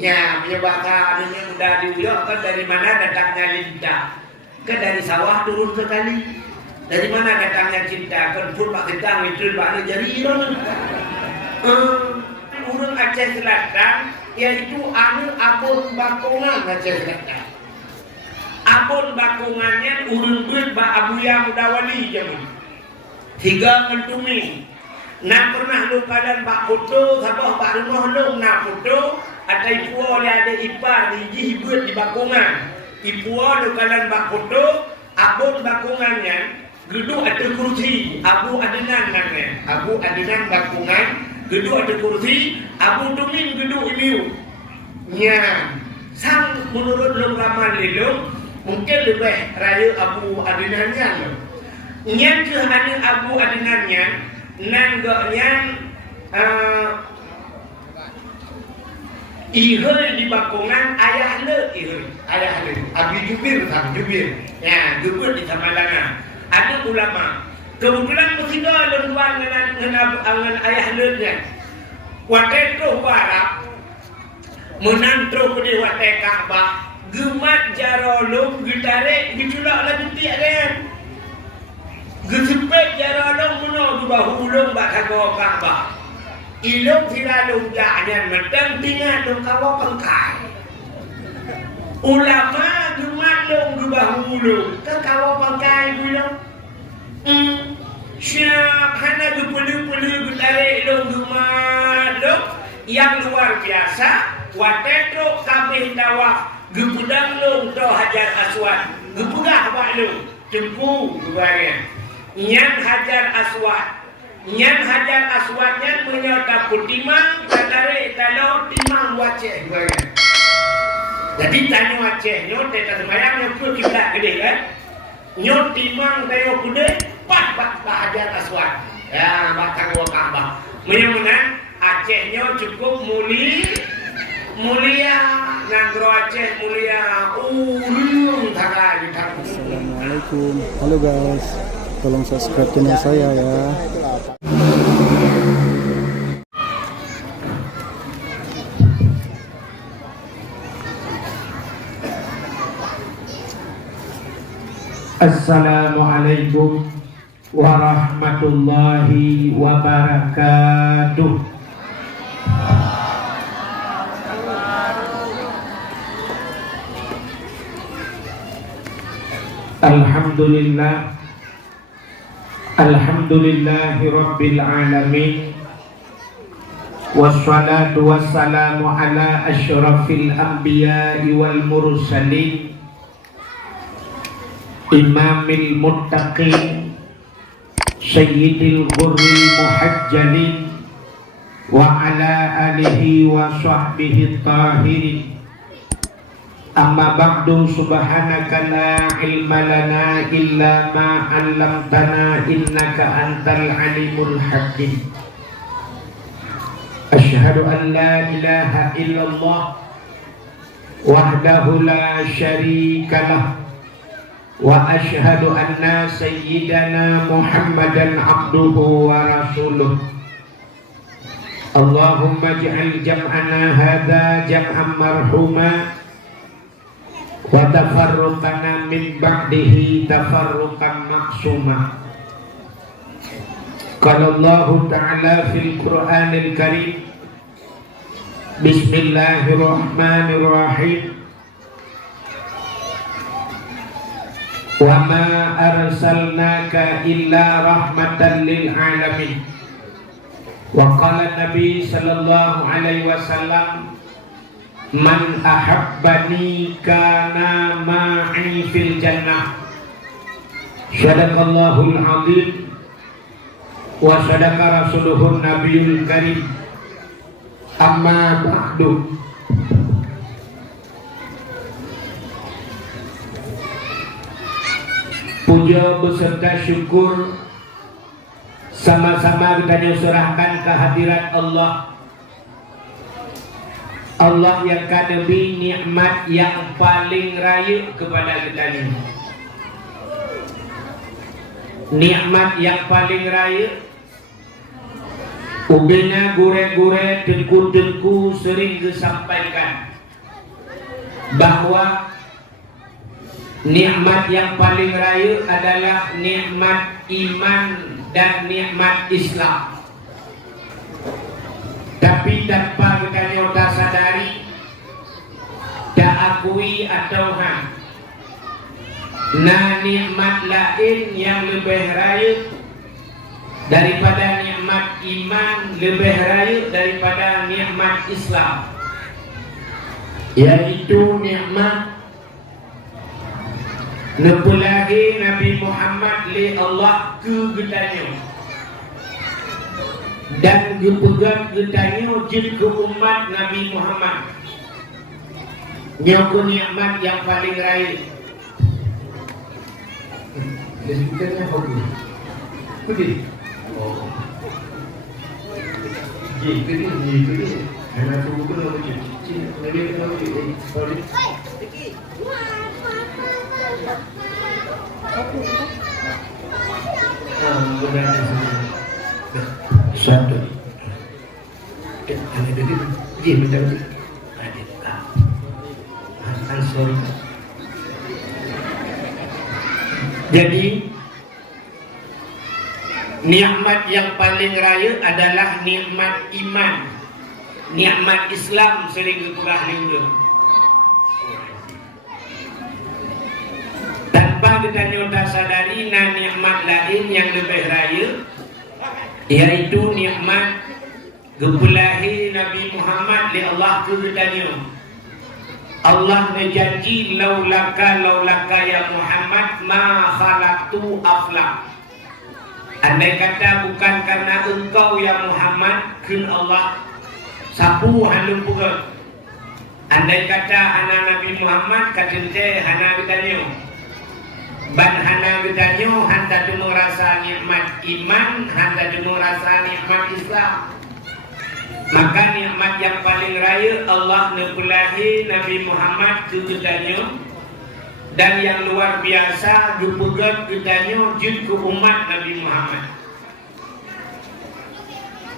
Ya, menyebabkan ini udah diulang kan dari mana datangnya cinta? Kan dari sawah turun ke kali. Dari mana datangnya cinta? Kan pun pak kita itu pak jadi orang. Urang Aceh Selatan yaitu anu abon bakongan Aceh Selatan. Abon bakongannya urang beut ba abuya mudawali zaman. Tiga mentumi. Nak pernah lu kadan pak foto sabah pak rumah lu nak foto atai puo le ada ipar di beut di bakongan. Ipuo lu kadan pak foto abon bakongannya gedung ada kursi abu adenan namanya. Abu adenan bakongan gedung ada kursi, abu tumin gedung imiu. Nya, sang menurut lom ramal lelom, mungkin lebih raya abu adenannya loh. Nya ke hanya abu adenannya, nanggaknya ihel di bakongan ayah le ihel, ayah le, abi jubir sang jubir, ya jubir di Samalangan. Ada ulama. Kebetulan musida luar dengan ayah lenya. Watai tu barak menantro ke watai Ka'bah. Gemat jarolong gitare gitulak lagi tiak kan. Gesepet jarolong muno bahu ulung bak kago Ka'bah. Ilung silalung jangan metang tinggal dong kawa pengkai. Ulama gemat long bahu ulung ke kawa pengkai ulung. Siap hana gepelu-pelu getarik dong rumah dong yang luar biasa watetro kabeh tawaf gepudang dong to Hajar Aswad gepugah bak dong tempu kebagian nyan Hajar Aswad nyan Hajar Aswadnya menyota putimang katarik talau timang waceh kebagian jadi tanya waceh nyot teta semayang yang pun kiblat gede kan nyot timang tayo kude pat Hajar Aswad ya batang Ka'bah mudah-mudahan Acehnya cukup mulia ngangro Aceh mulia urung thara di thara. Assalamualaikum. Halo guys, tolong subscribe channel saya ya. Assalamualaikum warahmatullahi wabarakatuh. Alhamdulillah, alhamdulillahi rabbil alamin. Wassalatu wassalamu ala asyrafil anbiya'i wal mursalin, imamil muttaqin, sayyidil ghurril muhajjalin, wa ala alihi wa sahbihi tahirin. Amma ba'du, subhanaka la ilma lana illa ma 'allamtana innaka antal alimul hakim. Asyhadu an la ilaha illallah wahdahu la syarika lah wa asyhadu anna sayyidana Muhammadan abduhu wa rasuluh. Allahumma ij'al jam'ana hadza jam'an marhuma wa tafarruqana min ba'dihi tafarruqan maksuma. Qala Allah Ta'ala fil Qur'anil Karim, Bismillahirrahmanirrahim. Wa ma arsalnaka illa rahmatan lil alamin. Wa qala Nabi sallallahu alaihi wasallam, man ahabbani kana ma'i fil jannah. Sadaqallahul azim wa sadaqa rasuluhun nabiyul karim. Amma ba'du. Puja beserta syukur sama-sama kita serahkan kehadirat Allah. Allah yang kanebi nikmat yang paling raya kepada kita ini. Nikmat yang paling raya Ubena gure-gure tengku-tengku sering disampaikan bahwa nikmat yang paling raya adalah nikmat iman dan nikmat Islam. Tapi tanpa kita nyata sadari, tak akui atau nah nikmat lain yang lebih raya daripada nikmat iman, lebih raya daripada nikmat Islam, yaitu nikmat nepulahi Nabi Muhammad li Allah ke getanya dan gepegang getanya jin ke umat Nabi Muhammad. Nyoku nikmat yang paling raya. Jadi kita hobi. Hobi. Oh. Jadi. Anak tu pun nak pergi. Nabi nak pergi. Sorry. Satu. Ada dia minta ada. Sorry. Jadi nikmat yang paling raya adalah nikmat iman, nikmat Islam sering dikurang juga. Tanpa kita nyata sadari, nah nikmat lain yang lebih raya, yaitu nikmat gepulahi Nabi Muhammad li Allah ke getanya. Allah berjanji laulaka ya Muhammad ma khalaqtu aflak. Andai kata bukan karena engkau ya Muhammad, kun Allah sapu hanum puga. Andai kata anak Nabi Muhammad katente hana bitanyo, ban hana bitanyo hanta cuma rasa nikmat iman, hanta cuma rasa nikmat Islam. Maka nikmat yang paling raya Allah nepulahi Nabi Muhammad ke getanya, dan yang luar biasa dipegang getanya jin ke umat Nabi Muhammad.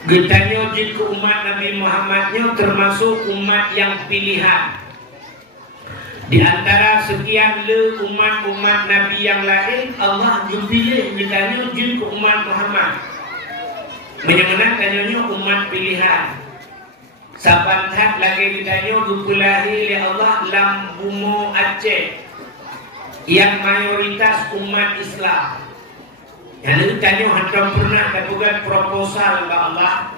Getanya jin ke umat Nabi Muhammadnya termasuk umat yang pilihan. Di antara sekian le umat-umat Nabi yang lain, Allah pilih getanya jin ke umat Muhammad. Menyenangkan katanya umat pilihan. Sapantat lagi ditanya gupulahi li Allah lambumo Aceh yang mayoritas umat Islam. Yang ditanya hantam pernah dapat proposal ke Allah,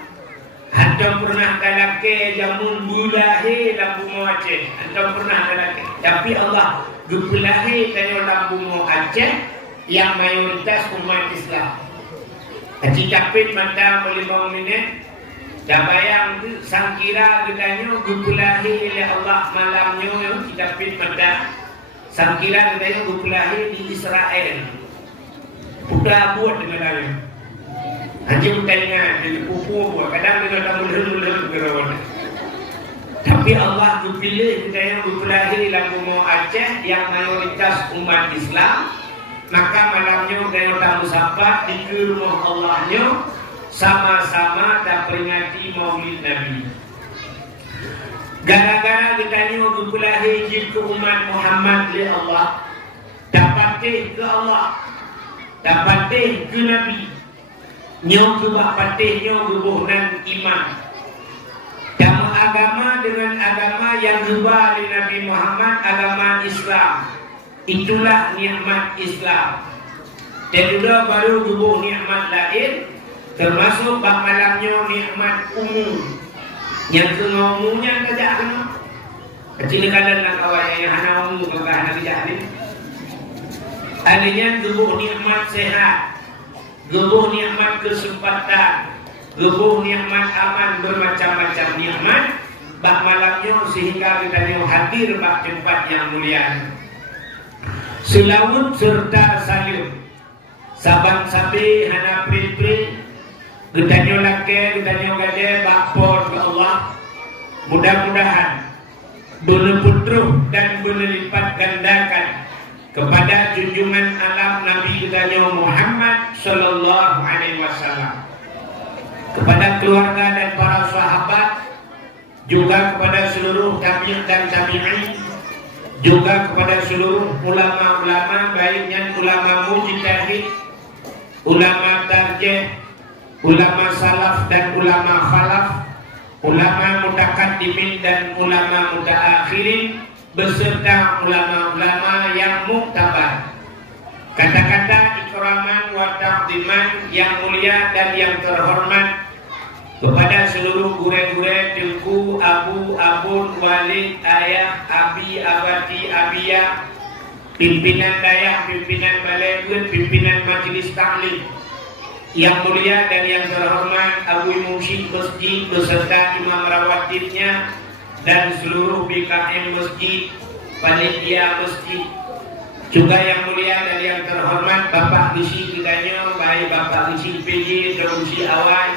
hantam pernah kalake jamun bulahi lambumo Aceh, hantam pernah kalake. Tapi Allah gupulahi tanya lambumo Aceh yang mayoritas umat Islam. Haji capit mata 5 minit. Dah bayang sangkira getanya gupulahi oleh Allah malamnya kita pit mata. Sangkira getanya gupulahi di Israel. Udah buat dengan lain. Haji bertanya jadi pupu buat kadang dengan tamu-tamu gerawan. Tapi Allah pilih getanya gupulahi lambu Aceh yang mayoritas umat Islam. Maka malamnya getanya tamu sahabat di rumah Allahnya. Sama-sama dan peringati maulid Nabi. Gara-gara ditanya gupulahi jin ke umat Muhammad li Allah, dapat ke Allah, dapat ke Nabi, nyok ke bapatih nyok gebuhnan iman. Dalam agama dengan agama yang berubah di Nabi Muhammad, agama Islam. Itulah nikmat Islam. Dan juga baru gebuh nikmat lain. Termasuk bak malamnya nikmat umum yang umumnya kerja kena kecil kalan nak kawan yang hana umum ke hana kerja ni adanya gebuh nikmat sehat, gebuh nikmat kesempatan, gebuh nikmat aman, bermacam-macam nikmat bak malamnya sehingga kita hadir bak tempat yang mulia. Selawut serta salim saban sabi hana pri-pri Getanyo laki, getanyo gade, bakpor ke Allah. Mudah-mudahan berputruh dan berlipat gandakan kepada junjungan alam Nabi getanyo Muhammad Sallallahu Alaihi Wasallam. kepada keluarga dan para sahabat, juga kepada seluruh tabi'in dan tabi'in, juga kepada seluruh ulama-ulama, baiknya ulama mujtahid, ulama tarjih, ulama salaf dan ulama khalaf, ulama mutakaddimin dan ulama mutaakhirin, beserta ulama-ulama yang muktabar. Kata-kata ikraman wa taqdiman yang mulia dan yang terhormat kepada seluruh gure-gure, tengku, abu, abun, walid, ayah, abi, abati, abiyah, pimpinan dayah, pimpinan balaigun, pimpinan majelis taklim yang mulia dan yang terhormat, Abu Mursyid Masjid beserta imam rawatibnya dan seluruh BKM Masjid, panitia masjid, juga yang mulia dan yang terhormat Bapak Isi Kidanyo, baik Bapak Isi PJ dan Isi Awai,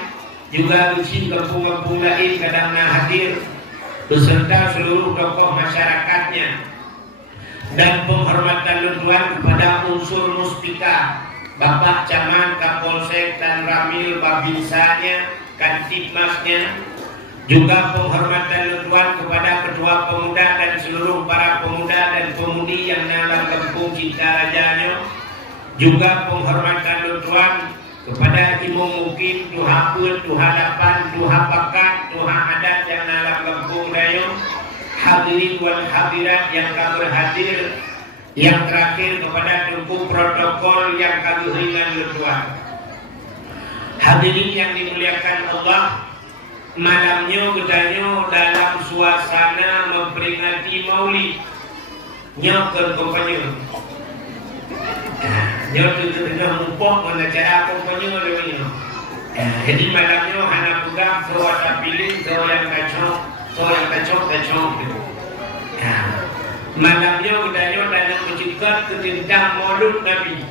juga Isi kampung-kampung lain kadangnya hadir, beserta seluruh tokoh masyarakatnya, dan penghormatan luar kepada unsur muspika, Bapak Camat, Kapolsek dan Ramil Babinsanya, Kantipmasnya, juga penghormatan luar kepada Ketua Pemuda dan seluruh para pemuda dan pemudi yang dalam kampung Cintarajanya, juga penghormatan luar kepada Imam Mukim, Tuha Pun, Tuha Dapan, Tuha Pakat, Tuha Adat yang dalam kampung Dayo, hadirin wal hadirat yang kami hadir, yang terakhir kepada tengku protokol yang kami ringan luar. Hadirin yang dimuliakan Allah, malamnya gedanya dalam suasana memperingati Maulid, nyokan kompanya. Nyokan tengah mumpuk mengacara kompanya lewanya. Jadi malamnya anak pegang suara pilih, suara yang kacau, suara yang kacau. Malamnya gedanya dalam mencipta tentang Maulid Nabi.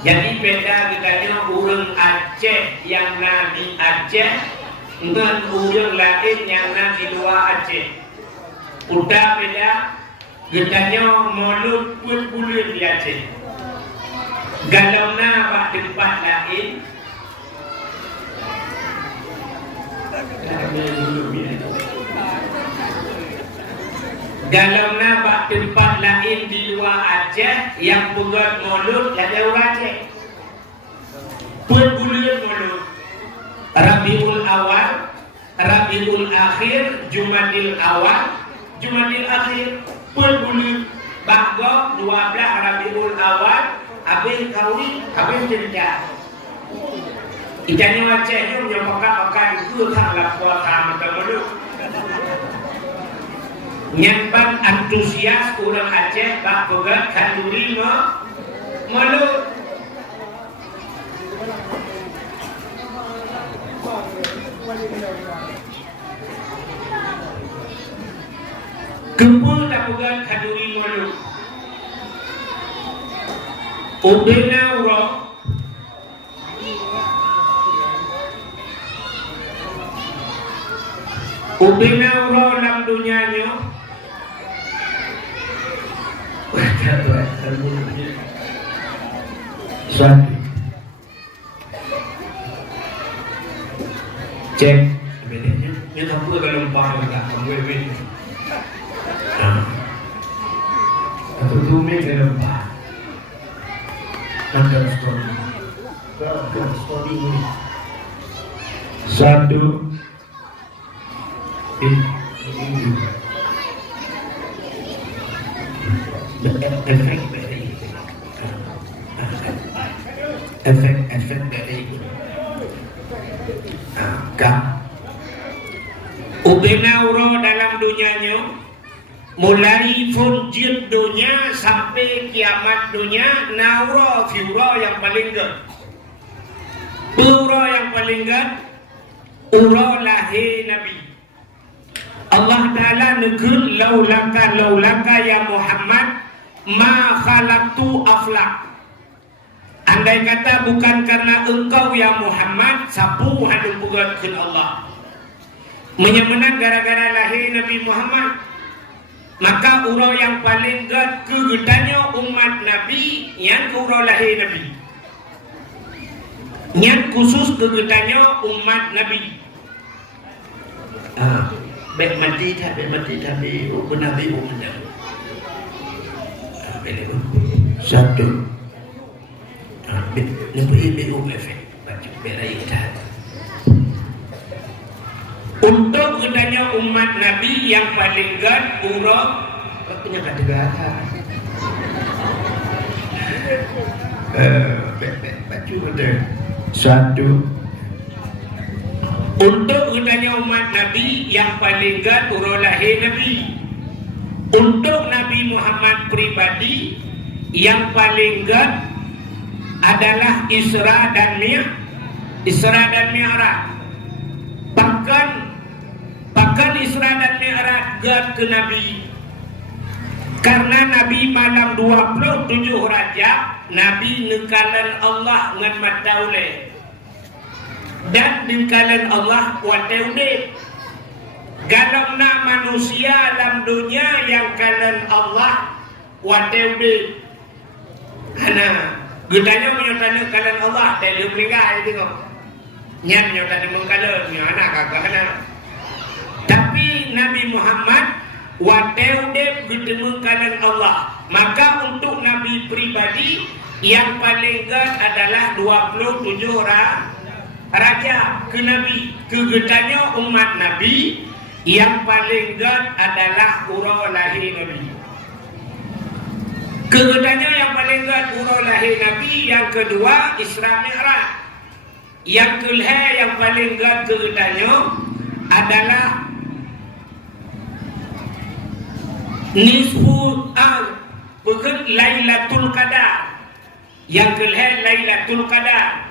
Jadi beda gedanya orang Aceh yang Nabi Aceh dengan orang lain yang Nabi luar Aceh. Udah beda gedanya Maulid pun bulan di Aceh. Kalau nak tempat lain dalam nama tempat lain di luar Aceh yang buat Maulid ada orang Aceh. Perbulan Maulid Rabiul Awal, Rabiul Akhir, Jumadil Awal, Jumadil Akhir, perbulan Bagong 12 Rabiul Awal, habis kahwin, habis cerita. Ikannya Acehnya punya pakar-pakar itu tak lakukan macam Maulid. Nyamban antusias orang Aceh bak pegat kanduri Maulid. Kempul tak pegat kanduri Maulid. Ubena urang dalam dunianya. Suatu cek bedanya ini apa kalau lupa enggak kamu atau tu mereka lupa ada story ini satu efek dari Ubenauro dalam dunianya mulai furjid dunia sampai kiamat dunia, nauro fiuro yang paling gede, uro yang paling gede, uro lahir Nabi. Allah Ta'ala negeri laulaka ya Muhammad ma khalaqtu aflak. Andai kata bukan karena engkau ya Muhammad, sapu hadung pugatkan Allah. Menyemenang gara-gara lahir Nabi Muhammad, maka urau yang paling kegedannya umat Nabi yang urau lahir Nabi. Nyat khusus kegetanya umat Nabi. Bek mati tak di Nabi benar. Satu. Lebih efek baca berai dah. Untuk kegetanya umat Nabi yang paling gad urang punya kata-kata. Baca betul. Satu. Untuk hendaknya umat Nabi yang paling gad urang lahir Nabi. Untuk Nabi Muhammad pribadi yang paling gad adalah Isra dan Mi'raj. Bahkan Isra dan Mi'raj gad ke Nabi. Karena Nabi malam 27 Rajab Nabi nekalan Allah ngan mataule dan nekalan Allah wataule. Galangna manusia dalam dunia yang kalan Allah wataule. Ana gudanya menyotana kalan Allah telu meninggal tengok. Nyan menyotana mengkalan anak kakak. Tapi Nabi Muhammad wateude bertemu kanan Allah. Maka untuk Nabi pribadi yang paling gad adalah 27 Rajab ke Nabi. Kegetanya umat Nabi yang paling gad adalah urang lahir Nabi. Kegetanya yang paling gad urang lahir Nabi. Yang kedua Isra Mi'raj. Yang kelima yang paling gad kegetanya adalah nisfu bukan Lailatul Qadar. Yang kelima Lailatul Qadar.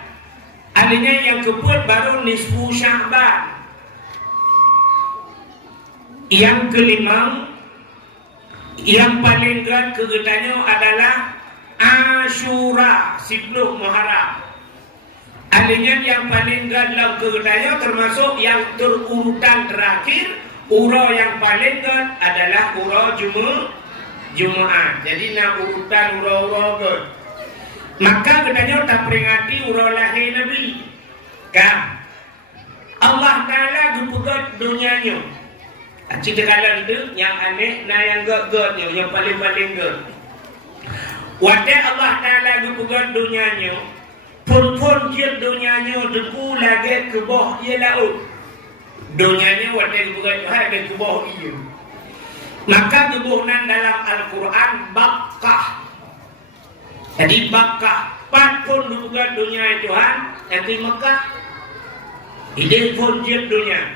Adanya yang keempat baru nisfu Sya'ban. Yang kelima yang paling gad kegetanya adalah Asyura 10 Muharram. Adanya yang paling gad dalam kegetanya termasuk yang terurutan terakhir. Urang yang paling gad adalah urang Jumaat. Jadi nak urutan urang-urang gad. Maka katanya tak peringati urang lahir Nabi. Kan? Allah Ta'ala gepegat dunianya. Cerita kala itu yang aneh, nah yang gad-gadnya, yang paling-paling gad. Wadah Allah Ta'ala gepegat dunianya. Pun-pun dia dunianya deku lagi ke bawah ia laut. Dunianya wadah bukan Tuhan dan ke bawah ia. Maka kebunan dalam Al-Quran Bakkah. Jadi Bakkah 4 pun bukan dunia Tuhan. Nanti Mekah ide pun jet dunia.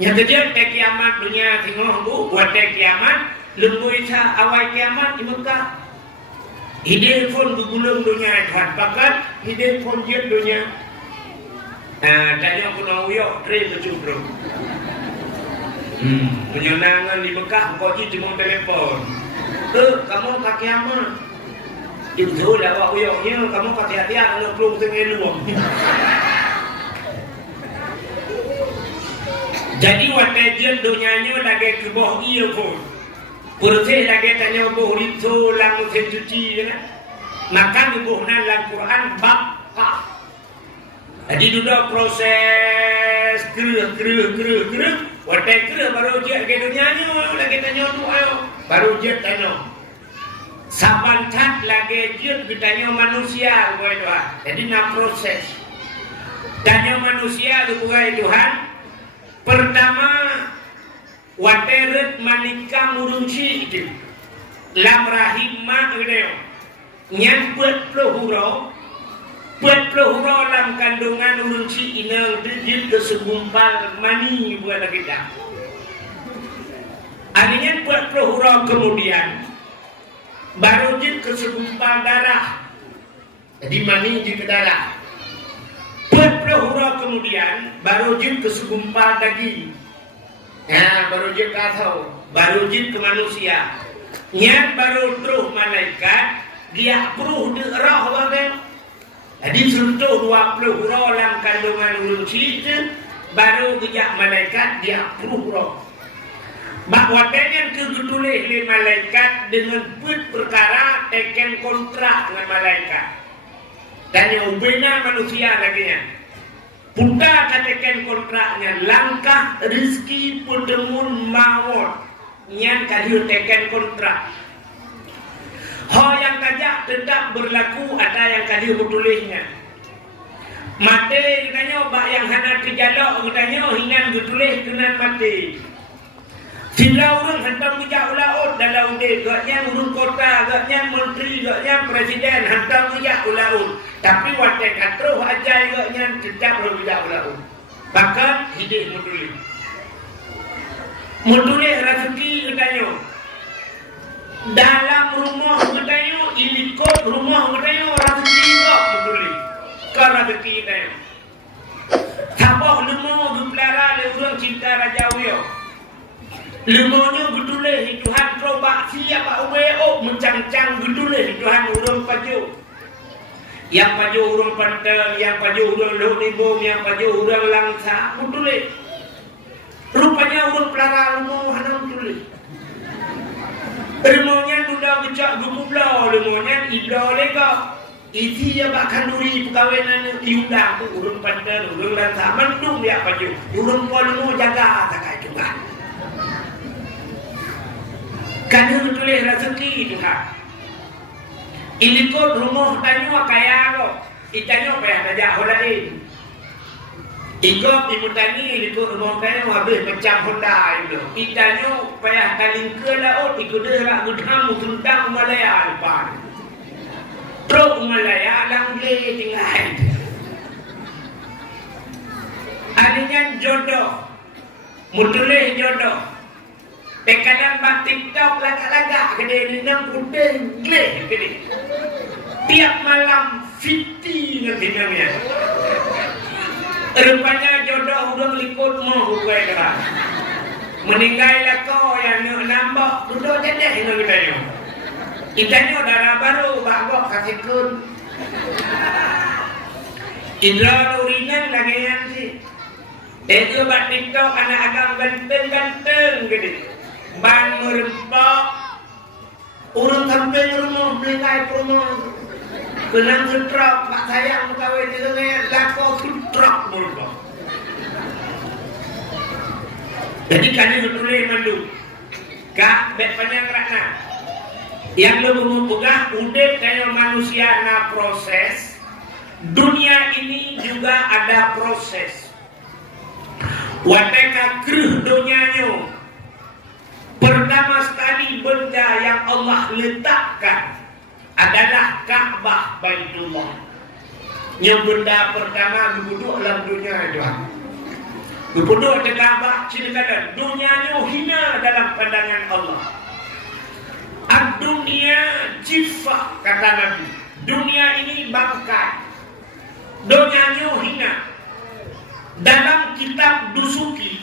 Yang kejap ke kiamat dunia tengok bu wadah kiamat lembu isa awal kiamat di Mekah. Ide pun bergulung dunia Tuhan. Bahkan ide pun jet dunia. Tanya aku nak uyok, teri bercubro. Penyenangan di Mekah, kau cuma telefon. Kamu kaki amat. Itu dah awak uyoknya, kamu hati-hati nak belum tengah luang. Jadi wadah dunianya lagi ke bawah ia pun. Kursi lagi tanya bawah itu langsung sencuci. Maka kebunan dalam Quran Bakkah. Jadi duduk proses kerah. Wadah kerah baru dia ke dunianya lagi tanya tu ayo. Baru dia tanya. Saban cat lagi dia tanya manusia buat Tuhan. Jadi nak proses. Tanya manusia buat Tuhan. Pertama wateret manika murunci itu. Lam rahim mak gede. Nyempet lohuro. Betul dalam kandungan urunci inang dia kesegumpal mani buat kita. Artinya betul kemudian baru dia kesegumpal darah. Jadi mani dia ke darah. Betul kemudian baru dia kesegumpal daging. Baru dia kacau, baru dia ke manusia. Nyat baru terus malaikat dia peruh roh bagai. Jadi sentuh 20 roh dalam kandungan urunci itu baru kejak malaikat dia peruh roh. Bahawa dengan kegetulih oleh malaikat dengan perkara teken kontrak dengan malaikat. Tanya ubena manusia lagi ya. Puta katakan kontraknya langkah rezeki pedemun mawon. Nyan kalian tekan kontrak. Hal yang tajak tetap berlaku ada yang kalian bertulisnya. Mati katanya bak yang hana terjalak katanya hinan bertulis kena mati. Sila urung hantam bijak ulaut dalam udik, gaknya urung kota, gaknya menteri, gaknya presiden hantam bijak ulaut. Tapi watak katruh ajai gaknya tetap bijak ulaut. Bahkan hidup menulis. Menulis rezeki katanya. Dalam rumah katanya, ilikot rumah katanya rezeki kok menulis. Kau rezeki katanya. Sabah lemah berpelara le urang cinta Raja Uyo. Lemahnya geduleh Tuhan terobak siapa uweok mencang-cang geduleh Tuhan urang paju. Yang paju urang pantel, yang paju urang lodibom, yang paju urang langsa, geduleh. Rupanya urang pelara lemah hanam geduleh. Lemahnya sudah becak gumublah, lemahnya iblah legak. Isi ya bakal duri perkahwinan diundang tu urang pantel, urang langsa, mendung dia paju. Urang lemah jaga tak juga. Kanu tulis rezeki Tuhan. Ini kot rumah tanya kaya kok. Itanya payah tajak holain. Ikut ibu tani ikut rumah kaya habis macam Honda itu. Itanya payah talingke laut ikut derak gudang tentang Malaya depan. Truk Malaya langle tinggal. Adanya jodoh. Mutulis jodoh. Kadang bak TikTok lagak-lagak kedai ni nang putih gleh kedai. Tiap malam fiti nanti namanya. Rupanya jodoh urang likut mau gue dah. Meninggal lah kau yang nambah duduk jadi nang kita. Itanya darah baru bagok kasih kun. Indra urinan lagi yang sih. Itu bak TikTok anak agam ganteng-ganteng kedai. Ban merempak urang sampai rumah beli rumah kenang setrak pak sayang kawin dengan lako setrak merempak. Jadi kami betul mandu kak bek panjang rakna yang lo memupugah udah kayak manusia na proses. Dunia ini juga ada proses. Wateka keruh dunianya. Pertama sekali benda yang Allah letakkan adalah Ka'bah Baitullah. Yang benda pertama duduk dalam dunia itu. Duduk di Ka'bah ceritakan dunianya hina dalam pandangan Allah. Ad-dunia jifah kata Nabi. Dunia ini bangkai. Dunianya hina. Dalam kitab Dusuki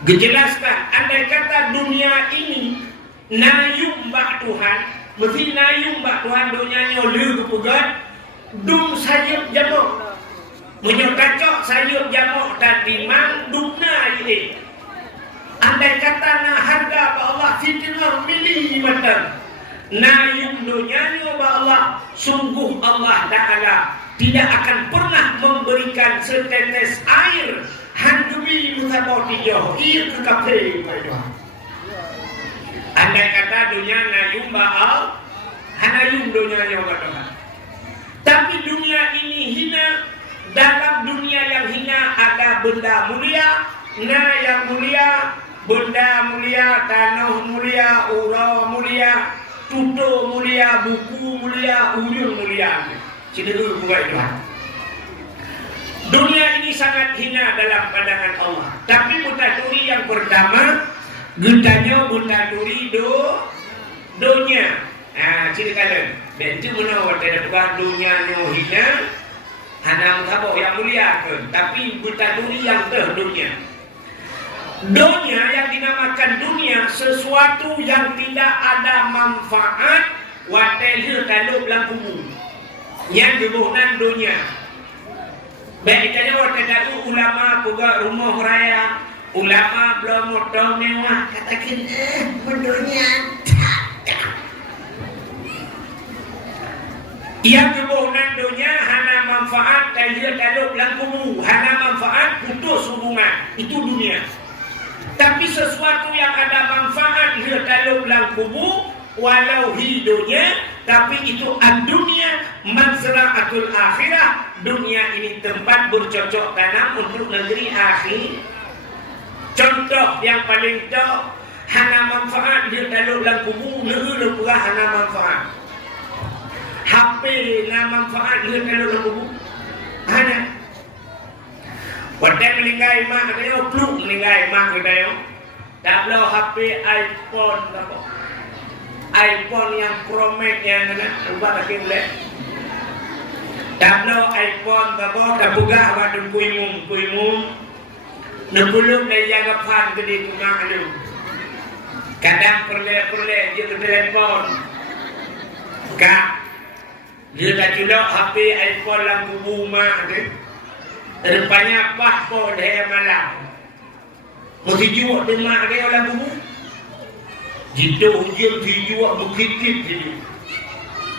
dijelaskan, andai kata dunia ini nayung bak Tuhan, mesti nayung bak Tuhan dunianya lu kepugat, dung sayup jamuk, menyokacok sayup jamuk dan dimang dumna ini. Andai kata na harga bak Allah fitinah milih matan, nayung dunianya bak Allah, sungguh Allah Ta'ala tidak akan pernah memberikan setetes air handumi mutaboti jauh ia kekape pada. Andai kata dunia nayum baal, hanayum dunia yang berdoa. Tapi dunia ini hina. Dalam dunia yang hina ada benda mulia, yang mulia, benda mulia, tanah mulia, ura mulia, tuto mulia, buku mulia, uyun mulia. Cina dulu buat itu. Dunia ini sangat hina dalam pandangan Allah. Tapi mutaturi yang pertama, gentanya mutaturi dunia. Nah, ceritakan. Dan itu menawar tidak bukan dunia yang hina, hana mutabok yang mulia ke. Tapi mutaturi yang dunia. Dunia yang dinamakan dunia sesuatu yang tidak ada manfaat. Watel kalau belakang yang dibuhkan dunia. Baik kita waktu itu ulama juga rumah raya, ulama belum motor mewah katakan mendunia tak. Yang kebunan dunia dia taluk langkumu, hana manfaat, putus hubungan. Itu dunia. Tapi sesuatu yang ada manfaat dia taluk langkumu, walau hidupnya, tapi itu dunia mazra'atul akhirah. Dunia ini tempat bercocok tanam untuk negeri akhir. Contoh yang paling top, hana manfaat dia taluk langkumu, negeri lepurah hana manfaat. HP na manfaat dia taluk langkumu. Hana Wadai melinggai mak dia, pluk melinggai mak dia. Tak belau HP iPhone apa? iPhone yang Pro Max yang mana? Ubah lagi boleh. Tak belau iPhone apa? Tak buka wadun kuimum. Nebulung dari jaga pan ke di rumah lu. Kadang perle dia ke telefon. Kak, dia tak culok HP iPhone lampu buma tu. Rupanya paspor dia malam. Mesti jual di mak dia lampu buma. Jika hujan dijual berkikit dia.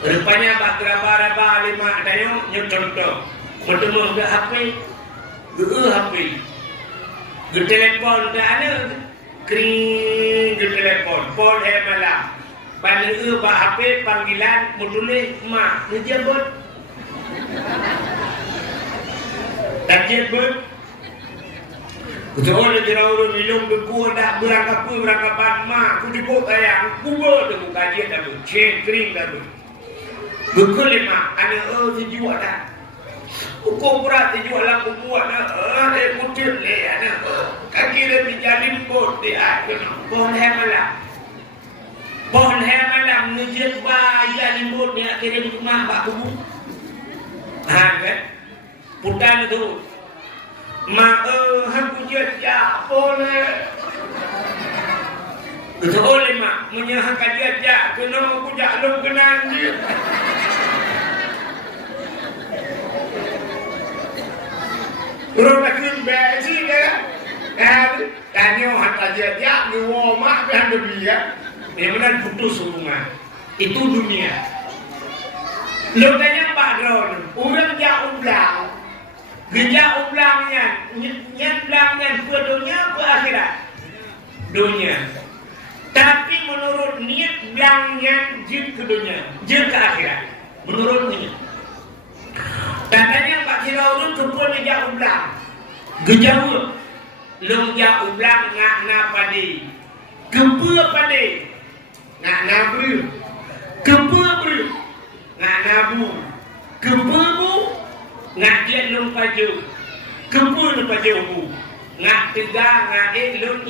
Rupanya raba lima tayong yang contoh. Bertemu ke HP. HP. Ke telefon ke ada. Kering ke telefon. Pon dia malam. Pada HP panggilan menulis mak. Dia jemput. Tak jemput. Kecuali jera orang minum beku dah berangkapan mak. Aku dipuk ayah. Aku buat tu kajian dah tu. Kering dah tu. Beku lima. Anak dijual dah. Hukum berat dijual lah. Aku buat dah. Kutil ni anak. Kaki dia dijalin bot dia. Pohon malam. Pohon malam ngejek bayar limbut ni nak kirim rumah pak kubu. Kan? Putan tu. Mak aku jejak boleh. Boleh mak menyahakan jejak kena aku jaklum kenal dia. Terus nak kembali sih kan? Tanya hantar jejak ni mak kan dia. Memang putus hubungan. Itu dunia. Lo tanya Pak Drone, orang jauh belang. Gejak ublangnya, nyat belangnya ke dunia ke akhirat. Dunia. Tapi menurut niat belangnya je ke dunia, je ke akhirat. Menurutnya. Katanya Pak Siraudun kepun gejak ublang. Gejauh. Long jak ublang ngak na padi. Kepua padi. Ngak nabu. Kepua beri. Ngak nabu. Kepua bu. Ngak dia lung paju. Kepua lung paju bu. Ngak tegang ngak lung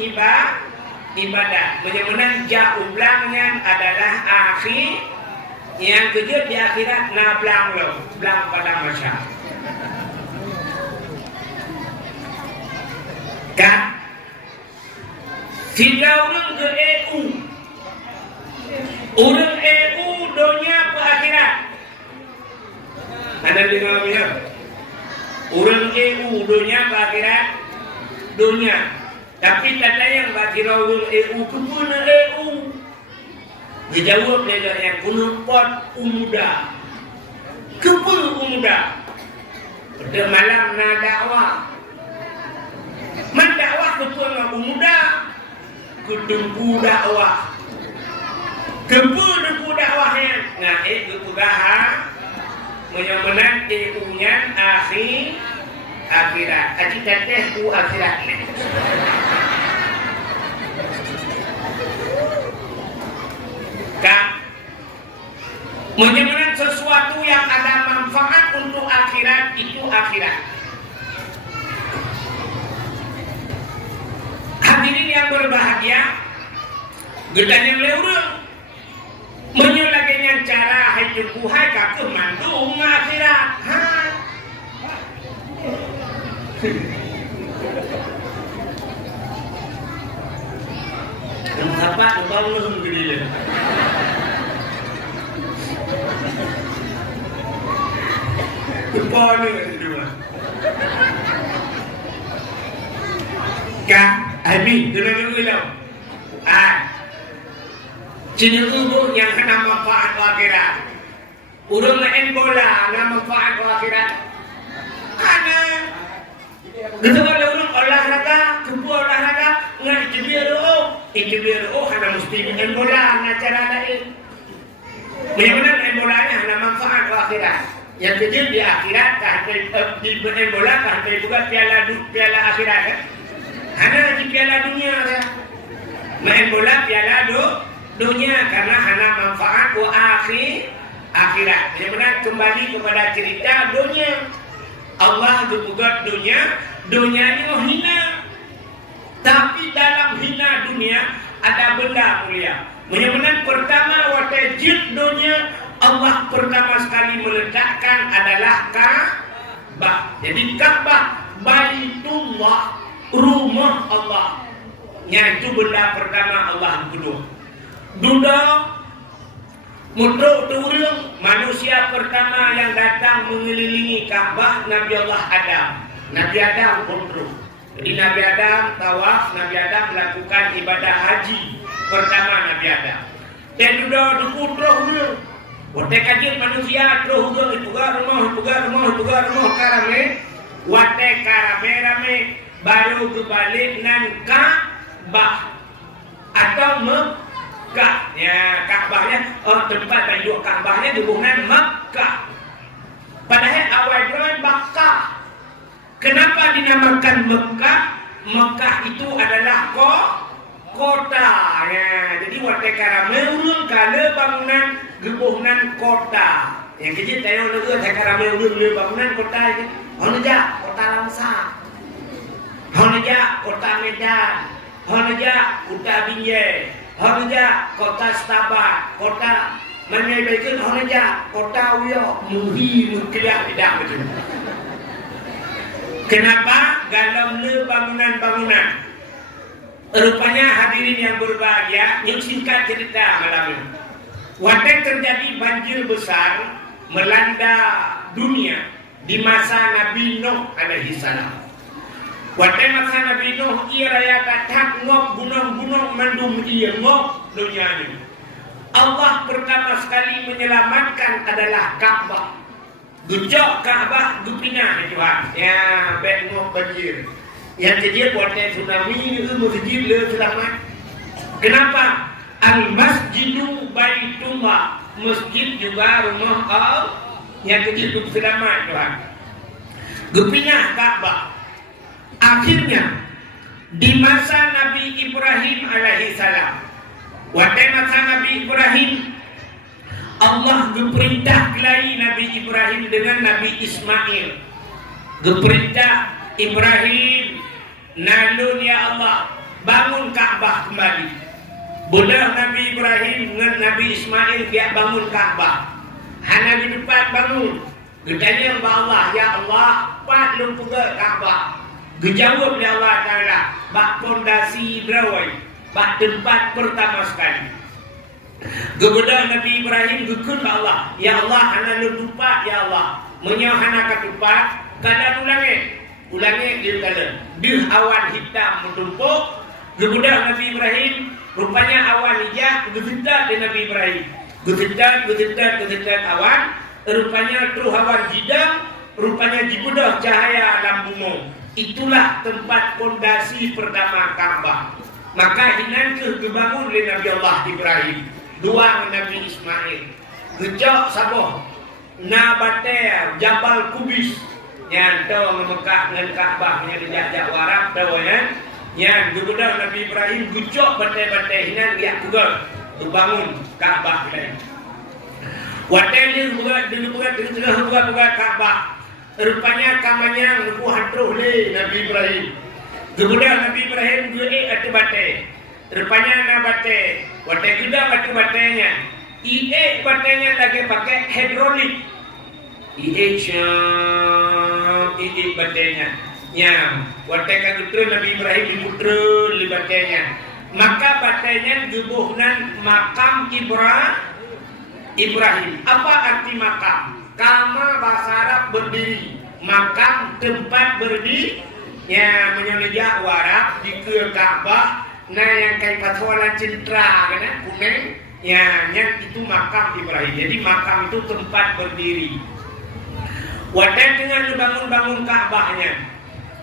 ibadah. Menyemenang jak ublangnya adalah akhir. Yang kerja di akhirat na belang lo. Belang pada masa. Kan? Tiga orang ke EU. Orang EU dunia ke akhirat. Ada dengar ya? Orang EU dunia ke akhirat. Dunia. Tapi tak yang bagi orang EU ke mana EU? Dijawab dia yang kuno pot umuda. Kepul umuda. Pada malam na dakwah. Mendakwah ketua umuda. Kedempu dakwah. Dempu dakwahnya. Nah, itu ugaha menyemenang EU-nya akhirat. Aji teteh ku akhirat. Kan? Menyemenang sesuatu yang ada manfaat untuk akhirat itu akhirat. Hadirin yang berbahagia, gedanya leureung menyulagenya cara hidup buhay ka kemantung akhirat. Ha. Kenapa bangun gini? Kepala ni dua. Kak, Abi, kena dulu lah. Cina ibu yang kena manfaat akhirat. Urang main bola, kena manfaat akhirat. Karena gitu kalau orang olahraga, kebu olahraga, nggak ITBRO hanya mesti main bola, acara lain. Benar-benar main bolanya hanya manfaat ke akhirat. Yang kecil di akhirat, di main bola, juga piala akhirat kan? Hanya di piala dunia kan? Main bola piala dunia karena hanya manfaat ke akhirat. Benar-benar kembali kepada cerita dunia. Allah berbuat dunia ini hina. Tapi dalam hina dunia ada benda mulia. Benar-benar pertama watajid dunia Allah pertama sekali meletakkan adalah Ka'bah. Jadi Ka'bah Baitullah, rumah Allah. Yang itu benda pertama Allah kedua. Duda Mutluk turun manusia pertama yang datang mengelilingi Ka'bah Nabi Allah Adam. Nabi Adam kontrol. Jadi Nabi Adam tawaf, Nabi Adam melakukan ibadah haji pertama Nabi Adam. Dan sudah dikutroh dulu. Wate kajian manusia troh dulu ipuga rumah karame. Wate karame baru kebalik nan Ka'bah atau Mekah. Ya, Ka'bahnya tempat tajuk Ka'bahnya di hubungan Mekah. Padahal awalnya Makkah. Kenapa dinamakan Mekah? Mekah itu adalah kota. Ya, jadi waktu karame ulun kala bangunan gebuhnan kota. Yang kecil tayo lego saya karame ulun bangunan kota ini. Honeja kota Langsa. Honeja kota Medan. Honeja kota Binjai. Honeja kota Stabat, kota menyebutkan honeja kota Uyo, muhi mukilak tidak betul. Kenapa? Dalam bangunan-bangunan. Rupanya hadirin yang berbahagia, yang singkat cerita malam ini. Waktu terjadi banjir besar melanda dunia di masa Nabi Nuh alaihi salam. Waktu masa Nabi Nuh ia raya datang ngok gunung-gunung mendung ia ngok dunia ini. Allah pertama sekali menyelamatkan adalah Ka'bah. Gejok Ka'bah gupinah Tuhan. Ya, bet ngok banjir. Yang kejadian waktu tsunami itu masjid le selamat. Kenapa? Al-Masjidu Baitullah. Masjid juga rumah Allah. Yang kejadian selamat Tuhan. Gupinah Ka'bah. Akhirnya di masa Nabi Ibrahim alaihi salam, waktu masa Nabi Ibrahim, Allah berperintah kelai Nabi Ibrahim dengan Nabi Ismail. Berperintah Ibrahim, nalun ya Allah, bangun Ka'bah kembali. Bodoh Nabi Ibrahim dengan Nabi Ismail dia bangun Ka'bah. Hana di depan bangun. Getanya Allah, ya Allah, pat lumpuga Ka'bah. Gejawab oleh Allah Ta'ala, bak fondasi berawai, bak tempat pertama sekali. Kemudian Nabi Ibrahim gekun Allah, ya Allah, hana lupa, ya Allah, menyau hana ketupat, kadang ulangi dia kata, di awan hitam menumpuk. Kemudian Nabi Ibrahim, rupanya awan hijau, gesetat di Nabi Ibrahim, gesetat awan, rupanya terus awan hidang, rupanya dibudah cahaya lambungmu. Itulah tempat fondasi pertama Ka'bah. Maka hinan kebangun oleh Nabi Allah Ibrahim, dua Nabi Ismail. Gejok saboh nabater Jabal Kubis yang tahu Mekah dengan Ka'bah yang dijajak warap tahu ya. Yang kemudian Nabi Ibrahim gejok batai-batai hinan dia kugal bangun Ka'bah ini. Watel dia buat Ka'bah. Rupanya kamanya lupu hatruh le Nabi Ibrahim. Kemudian Nabi Ibrahim gue atu batai. Rupanya na batai. Watai juga batu batainya. Batainya lagi pakai hidrolik. Batainya. Ya, watai kagutrul Nabi Ibrahim diputrul di batainya. Maka batainya gebuhnan makam Ibrahim. Apa arti makam? Kama bahasa Arab berdiri, makam tempat berdiri, ya menyelejak warak di ke Ka'bah, nah yang kayak patwalan centra, kan, kuning, ya yang itu makam Ibrahim. Jadi makam itu tempat berdiri. Wadah dengan bangun-bangun Kaabahnya.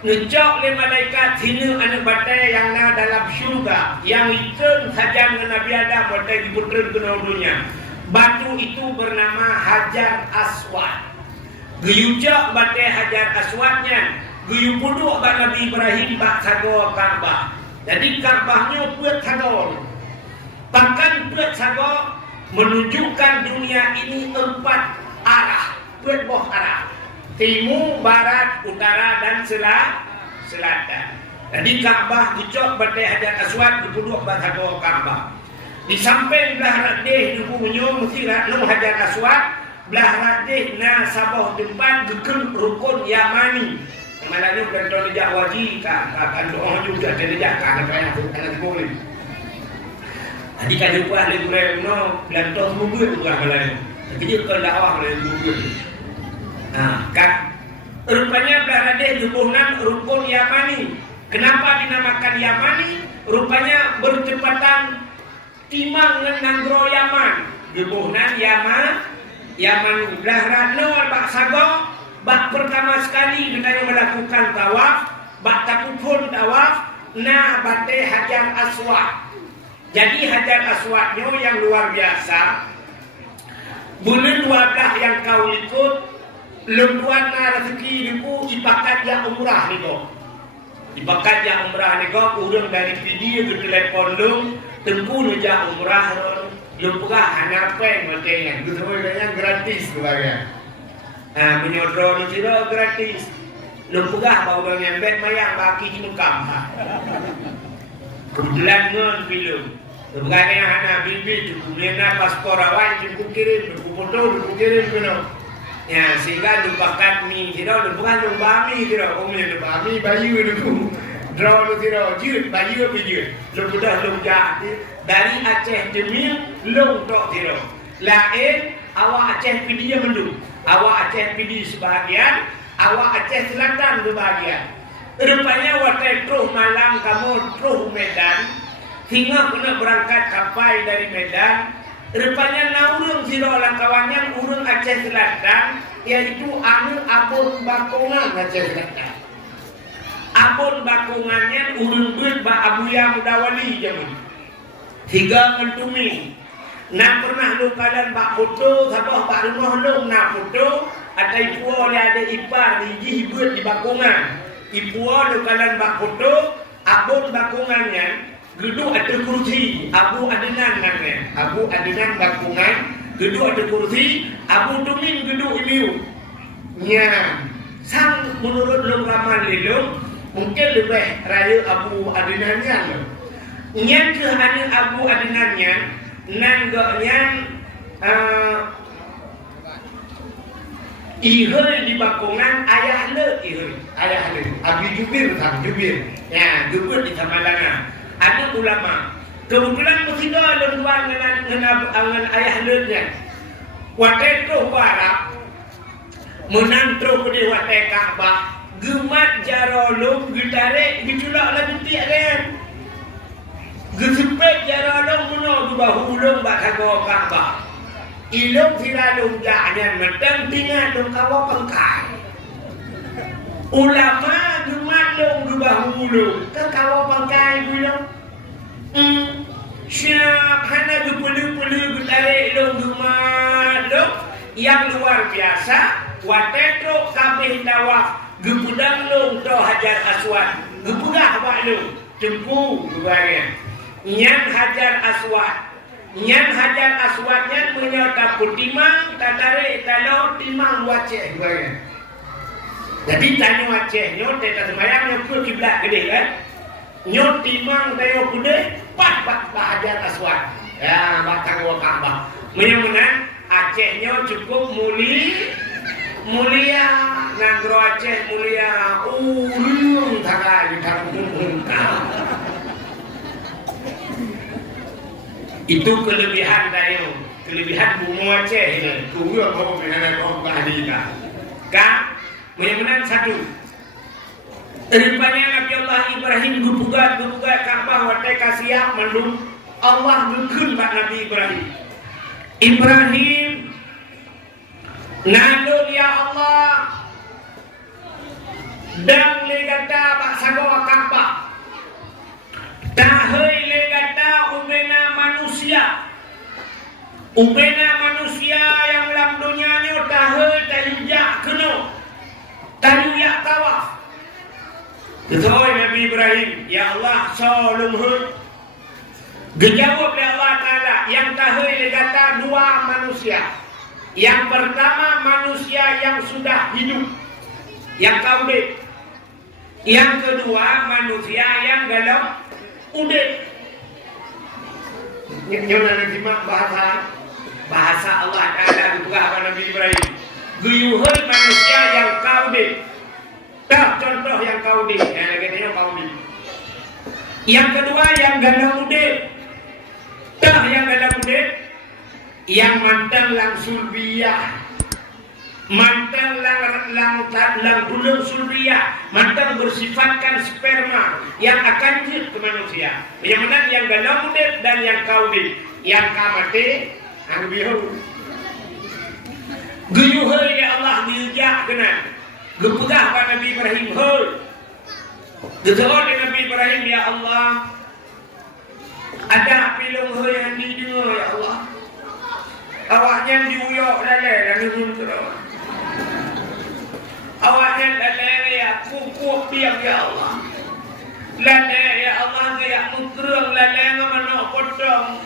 Ngecok le malaikat hina anak batai yang na dalam syurga, yang itu saja dengan Nabi Adam batai diputer ke dunia. Batu itu bernama Hajar Aswad. Geyucak batai Hajar Aswadnya, geyu puduk bak Nabi Ibrahim bak sago Kaabah. Jadi Kaabahnya buat sago. Bahkan buat sago menunjukkan dunia ini 4 arah, buat boh arah. Timur, barat, utara dan selatan. Jadi Kaabah dicok batai Hajar Aswad dipuduk bak sago Kaabah. Di samping belah radih dukunyo mesti no Hajar Aswad, belah radih na sabah tempat dukun rukun Yamani. Malah ni bukan lejak wajib kan doa juga lejak kan apa yang boleh. Jadi kan jumpa ahli Quran no dan tos mungkin juga malah. Jadi kalau dakwah oleh mungkin. Nah, kan rupanya belah radih dukunan rukun Yamani. Kenapa dinamakan Yamani? Rupanya bertepatan timang dengan Gro Yaman, gebuhnan Yaman belah radno bak sago, bak pertama sekali dengan melakukan tawaf, bak takupun tawaf, na batai Hajar Aswad. Jadi Hajar Aswadnya yang luar biasa. Bulan 12 yang kau ikut, lembuan na rezeki niku ipakat ya umrah niku. Ipakat ya umrah niku urang dari video ke telepon lung. Tengku nujak umrah lupa hanapeng makanya gitu yang gratis kebagian. Menyodro nujiro gratis. Lupa bawa nyembet mayang baki cinukam. Kebetulan ngon film. Lupa yang anak bibi cukup lena paspor awal cukup kirim, cukup foto cukup kirim kena. Ya sehingga lupakan mi ciro lupa mi ciro omnya lupa mi bayu dulu. Draw lu tiro jut bayu bijut lu sudah lu jak dari Aceh Demil lu tok tiro lain awak Aceh pidi mendung awak Aceh pidi sebahagian awak Aceh Selatan sebahagian rupanya watai truh malam kamu truh Medan hingga kena berangkat kapal dari Medan rupanya naurung tiro langkawannya urung Aceh Selatan yaitu anu abun bakongan Aceh Selatan. Abon bakungannya urun buat bak Abuya Mudawali jaman. Tiga mentumi. Nak pernah lu kalian bak foto, sabah bak rumah lu nak foto. Ada ipu oleh ada ipar di buat di bakungan. Ipu lu kalian bak foto. Abon bakungannya gedung ada kursi. Abu Adinan namanya. Abu Adinan bakungan. Gedung ada kursi. Abu Tumin gedung ini. Nya. Sang menurut lu ramal lelong. Mungkin lebih raya Abu Adinannya. Yang ke Abu Adinannya, nanggaknya ihul di bakungan ayah le Abi Jubir tam Jubir. Ya, Jubir di Tamalanga. Ada ulama. Kebetulan mesti ada luar dengan ayah le-nya. Watai tu barak menantro ke watai Kaabah. Gemat jarolong gitarik giculak lagi tiak kan. Gesepek jarolong muno bahu ulung bak sago Kaabah. Ilung siralung jaknya metang tinggal dong kawa pengkai. Ulama gemat long bahu ulung ke kawa pengkai ulung. Siap hana gepelu-pelu gitarik long gemat long yang luar biasa. Watetro kabeh tawaf. Gepudang long to Hajar Aswad. Gepugah bak long. Cempu kebagian. Nyan Hajar Aswad. Nyan Hajar Aswadnya menyota putimang tatare talo timang waceh kebagian. Jadi tanya waceh nyot teta semayang nyot kiblat gede kan. Nyot timang tayo kude pat Hajar Aswad. Ya batang Kaabah. Menyang Acehnya cukup mulia nagro Aceh mulia urung takai tarung. Itu kelebihan tayo, kelebihan bumbu Aceh ini. Tunggu apa dengan orang bahadika. Kan menyang satu. Rupanya Nabi Allah Ibrahim gebugat Kaabah watai kasiap mendung Allah ngekun bak Nabi Ibrahim. Ibrahim nandung ya Allah Upena manusia yang dalam dunianya tahe tahijak kena tahiyak tawaf. Ketua Nabi Ibrahim, ya Allah solum hud. Dijawab oleh Allah Ta'ala, yang tahe kata dua manusia. Yang pertama manusia yang sudah hidup, yang kaudit. Yang kedua manusia yang dalam udit. Nyonya simak bahasa Allah Ta'ala juga apa Nabi Ibrahim. Guyuhul manusia yang kaudit. Dah contoh yang kaudit. Yang katanya kaudit. Yang kedua yang dalam udit. Dah yang dalam udit. Yang mantan lang sulbiyah. Mantan lang bulung sulbiyah. Mantan bersifatkan sperma yang akan hidup ke manusia. Yang mana yang dalam udit dan yang kaudit. Yang kamate ang bihu. Guyuhul ya Allah diujak kena. Gepegah pada Nabi Ibrahim hul. Gezohor Nabi Ibrahim ya Allah. Ada pilung hul yang didengar ya Allah. Awaknya diuyok lele dan nurun terus. Awaknya lele ya kukuk diam ya Allah. Lele ya Allah kayak mukrung lele ngamano potong.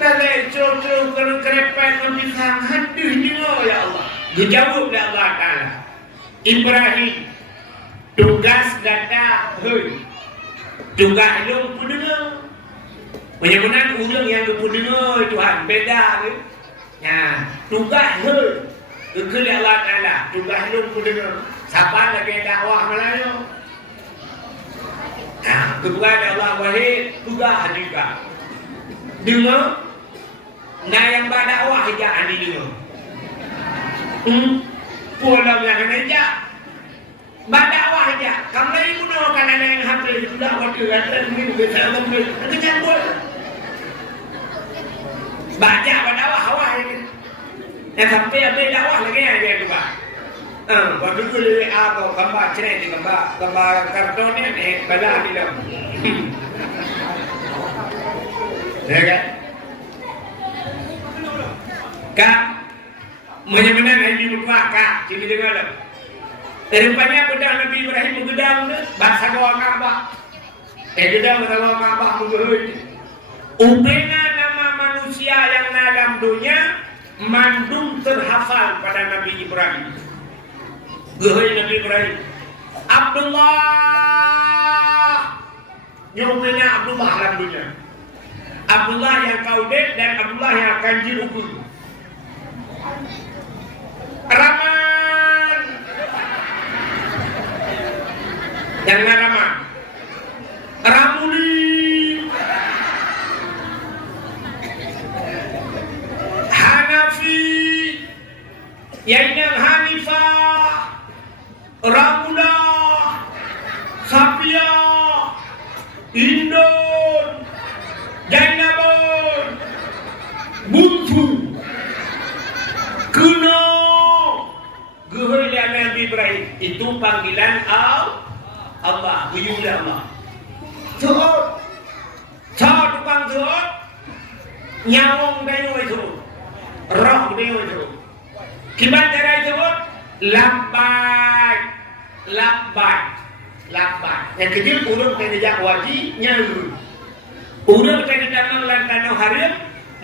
Lele cocok kerepet membisang haduh dengar ya Allah. Dijawab oleh Allah Ta'ala. Ibrahim tugas data hei tugas lu pudengar menyebutkan orang yang pudengar Tuhan beda ke ya tugas hei ke Allah Ta'ala tugas lu pudengar siapa lagi dakwah Melayu nah tugas Allah wahid tugas juga dengar nah yang berdakwah jangan dengar pulau yang aja, berdakwah aja. Kamu lagi punya kan ada yang hati sudah waktu ada mungkin bisa ngomong, nanti campur. Baca berdakwah awal ini. Yang sampai ada dakwah lagi aja juga. Waktu itu lebih apa gambar cerita gambar karton ini bala di dalam. Ya kan? Kak. Menyebutkan Nabi lupa kak, jadi dengar. Rupanya pedang Nabi Ibrahim menggedang bahasa doa Ka'bah. Gedang doa Ka'bah menggedang. Upena nama manusia yang dalam dunia mandung terhafal pada Nabi Ibrahim. Gehoi Nabi Ibrahim. Abdullah. Nyopena Abdullah dalam dunia. Abdullah yang kaudet dan Abdullah yang akan dihukum. Rahman jangan Rahman Ramuli Hanafi Yainang Hanifah Ramula Sapia Indon Jainabon Buntu Kuno Gehoi Nabi Ibrahim itu panggilan Allah, buyur Allah. Tuh, tukang tuh, nyawong dayo itu, roh dayo itu. Kibat cara itu, lambat. Yang kecil urut penjajak wajib nyaru. Urut penjajak lantanah harim,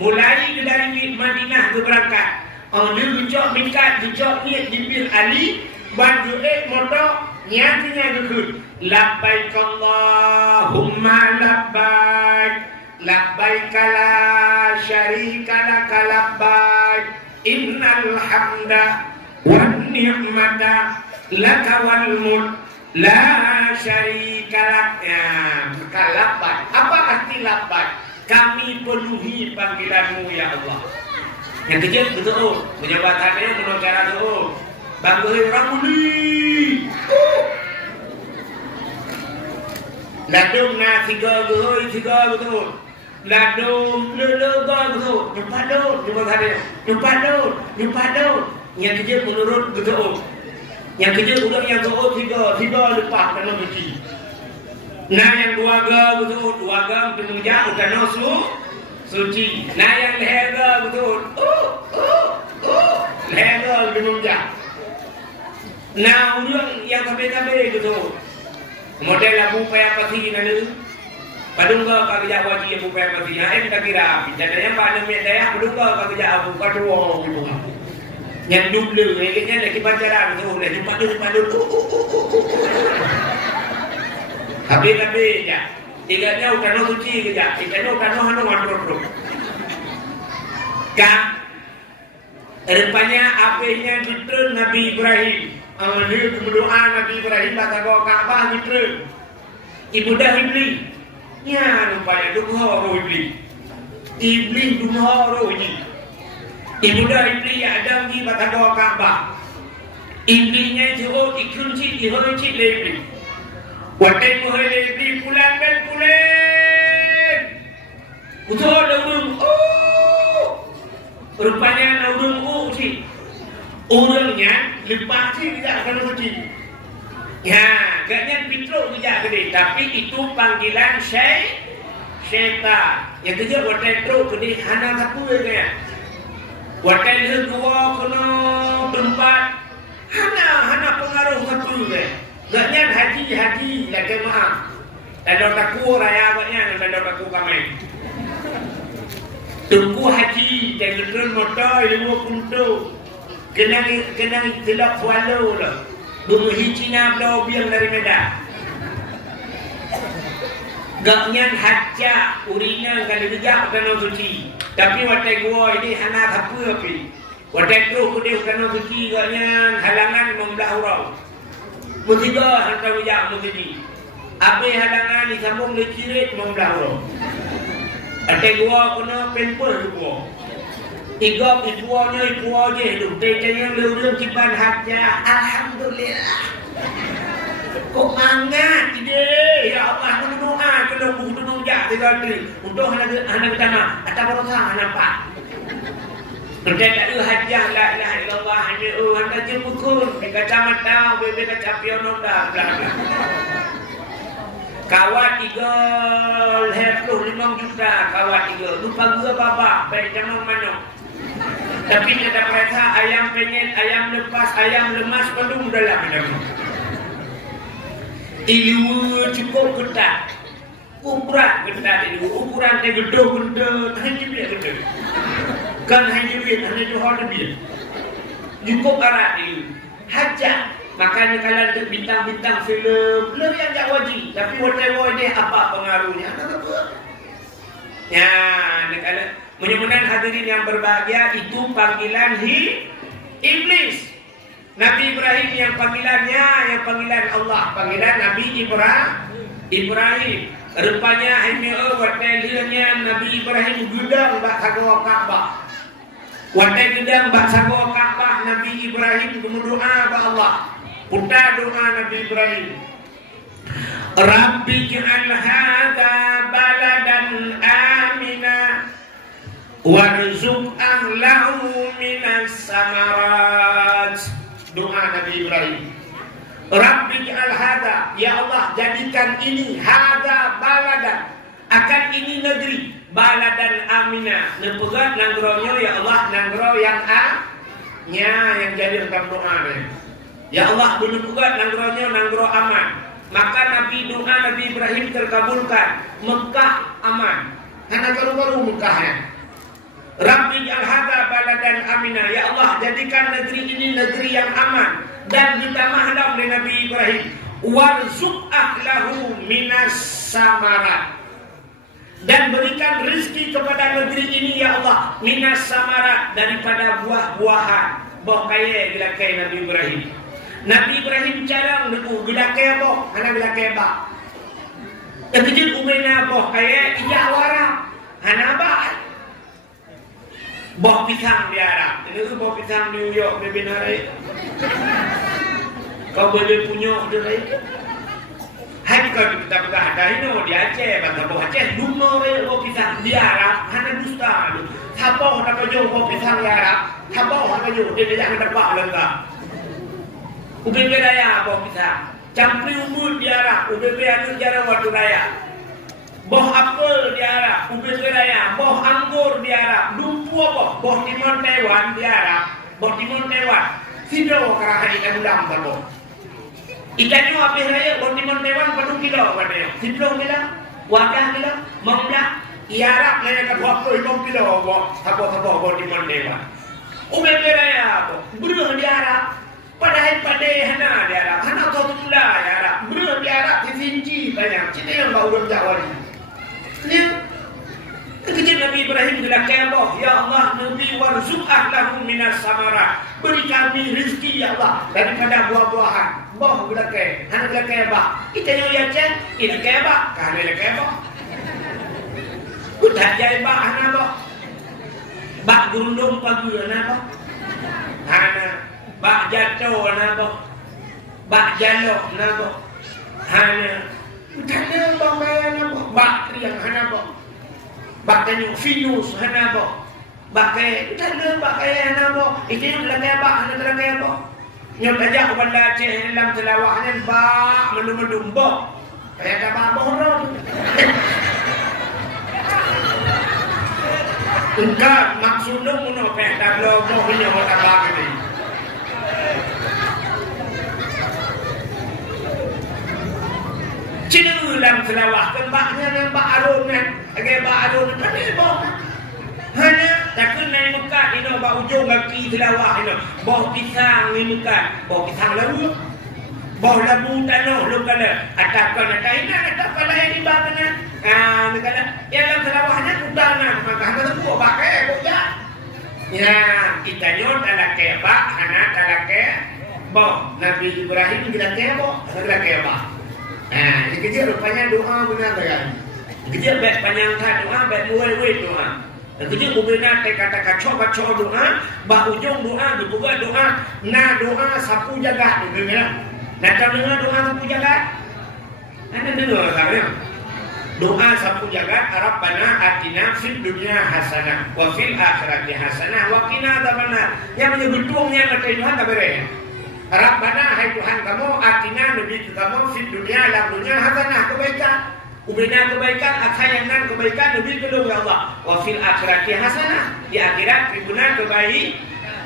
mulai dari Madinah berangkat. Dia gejok minkat, gejok niat jibir Ali, bantu motor, niatnya dukun. Labbaik Allahumma labbaik, labbaik la syarika laka labbaik, innal hamda wan ni'mata laka wal mulk la syarika lak. Maka labbaik. Apa arti labbaik? Kami penuhi panggilanmu ya Allah. Yang kecil betul, penyebatannya menurut cara itu bantuin Ramuli. Ladung na tiga betul. Ladung lega betul. Nyumpa daun. Yang kecil menurut betul. Yang kecil udah yang betul tiga lepas karena beci. Nah yang dua ga betul, dua ga penunjuk udah nasu. suci. Nah yang leher betul. Leher belum jah. Nah orang yang tabe-tabe betul. Model labu payah pasti nanti. Padung kau kerja wajib abu payah pasti. Nah kita kira. Jadinya pada media padung kau kerja abu paduang gitu. Yang dulu, kayaknya lagi pacaran tu, lagi padu. Tapi ya. Tiganya ukano suci kerja, tiganya ukano hanu mandro. Kan rupanya apanya gitu Nabi Ibrahim. Dia berdoa Nabi Ibrahim kata Ka'bah gitu. Ibu dah iblis. Ya rupanya dumhoro iblis. Iblis dumhoro ini. Ibu dah iblis ada di kata Ka'bah. Iblisnya jauh dikunci dihunci lebih. Watai muhai di pulang dan pulang. Betul orang. Rupanya orang sih. Orangnya lepas sih tidak akan suci. Ya, gaknya pitro tidak gede. Tapi itu panggilan syaitan. Yang kerja watai tro gede hana satu ya. Watai kedua kena tempat hana pengaruh satu ya. Gaknya haji lagi maaf. Tanda taku raya banyak, tanda taku kami. Tunggu haji dan kendaraan motor 50 kuntu. Kena tidak follow lah. Bumi Cina belau biang dari Medan. Gaknya haja urinya kan dijak kena suci. Tapi watai gua ini hana apa api. Watai terus dia kena suci gaknya halangan membelah urau. Mutiga hantar bijak mutiji. Abe halangan disambung lecirit membelah urau. Atai gua kena pemper gua. Tiga ipuanya hidup. Tejanya lurus cipan haja. Alhamdulillah. Kok mangat ide? Ya Allah, aku doa kena bunuh jak tiga hari. Untuk anak pertama, atau berusaha nampak. Berjaya hajah la ilaha illallah hanya anda jemput di kacamata bebe kacapion dah bla. Kawat 3 juta kawat 3 lupa gua babak baik jangan mana. Tapi ada perasa ayam penyet, ayam lepas, ayam lemas belum dalam dalam. Ilu cukup ketat. Ukuran ketat itu, ukuran teh gede, hanya dia gede. Kan hanya Johor lebih. Cukup erat itu. Hajat. Makanya kalian ke bintang-bintang film yang tak wajib. Tapi wajib dia apa pengaruhnya? Ya, kalian mudah-mudahan hadirin yang berbahagia itu panggilan iblis. Nabi Ibrahim yang panggilan Allah, panggilan Nabi Ibrahim. Rupanya hanya watainya Nabi Ibrahim gudang bak Ka'bah. Watai gudang bak Ka'bah Nabi Ibrahim berdoa kepada Allah. Putra doa Nabi Ibrahim. Rabbi ja'al hadza baladan amina warzuq ahlahu minas samarat. Doa Nabi Ibrahim. Rabbi ja'al hadza, ya Allah jadikan ini hadza baladan, akan ini negeri baladan amina. Nepegat nanggronya ya Allah nanggro yang yang jadi dalam doanya. Ya Allah benepegat nanggronya nanggro aman. Maka doa Nabi Ibrahim terkabulkan. Mekah aman. Karena baru-baru Mekahnya. Rabbi ja'al hadza baladan amina, ya Allah jadikan negeri ini negeri yang aman. Dan ditambah oleh Nabi Ibrahim warzuq ahlahu minas samarat, dan berikan rezeki kepada negeri ini ya Allah minas samarat, daripada buah-buahan. Boh kaya bila kaya Nabi Ibrahim. Nabi Ibrahim carang nuku bila kaya boh, hana bila kaya ba. Terkejut umena boh kaya ijak warah, hana ba. Boh pisang di Arab. Ini tu boh pisang di New York bebe narai. Kau boleh punya dia. Hai kau kita pegang ada ini di Aceh, bangsa boh Aceh dumo boh pisang di Arab, hana dusta. Siapa nak kerja boh pisang di Arab? Siapa nak kerja dia jangan dapat lengkap. UBP raya boh pisang. Campur umur di Arab, UBP anu jarang waktu raya. boh apel diarap, ubin raya, boh anggur diarap, dumpu apa, boh timun Taiwan diarap, boh timun Taiwan. Sido kerahan ikan udang terboh. Ikannya habis raya, boh timun Taiwan penuh kilo katanya. Sido bilang, wadah bilang, membelah, iarap nanya ke 25 kilo boh, apa-apa boh timun Taiwan. Ubin raya boh, beruh diarap. Padahal pada hana diarap, hana kau tulah diarap, beruh diarap di Finji banyak. Cina yang bau orang Jawa ni. Kejadian Nabi Ibrahim bilang kebah, ya Allah, Nabi warzuqah lahum minas samarat. Beri kami rezeki ya Allah daripada buah-buahan. Boh bilang ke, hana bilang kebah. Kita yang yakin, ini kebah, kahana le kebah. Udah jadi bah hana boh. Bak gurundung pagi hana boh. Hana, bak jatuh hana boh. Bak jalok hana boh. Hana. Tanda bang bayan apa? Bak yang hana apa? Bak tanya finus hana apa? Bak kaya tanda bak kaya hana apa? Itu yang lagi apa? Hana lagi apa? Nyot aja aku benda Aceh dalam telawahnya bak mendung-mendung bok. Kayak tak apa bohong. Engkau maksudnya mana pehtak logo punya otak bak ini. Cina ulang selawah kembaknya nampak arunnya agak bak arun mana boh hanya takkan naik Mekah ini bak ujung kaki selawah ini boh pisang ni Mekah boh pisang lalu boh labu tanah lu kala atakan ataina atakan lain di bawahnya ni kala yang dalam selawahnya udangan maka hanya tu pakai boja ya kita nyot ada kebak hana ada ke boh Nabi Ibrahim kita kebok ada kebak. Nah, ini kerja rupanya doa benar kan? Kerja baik panjang doa, baik muai doa. Kerja benar kata kacau doa, bah ujung doa, dibuka doa, na doa sapu jaga, dengar? Nah, kalau dengar doa sapu jaga, anda dengar tak ya? Doa sapu jaga, Rabbana atina fid dunya hasanah, wa fil akhirati hasanah, wa qina adzabannar. Yang menyebutnya kata Tuhan tak beres. Rabbana hai Tuhan kamu atina nabi kamu fid dunia dalam dunia hasanah kebaikan ubina kebaikan akhayanan kebaikan nabi kedua ya Allah wa fil akhirati hasanah di akhirat tribuna kebaik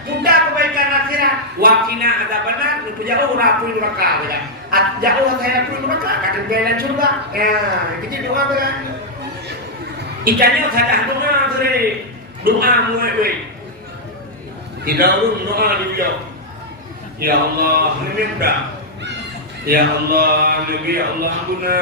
mudah kebaikan akhirat wa qina adzabannar jauh rapu neraka ya jauh saya pun neraka kata jalan surga ya kita doa kan ikannya sadah doa sore doa muai tidak doa dia. Ya Allah, ini mudah. Ya Allah, Nabi ya Allah guna,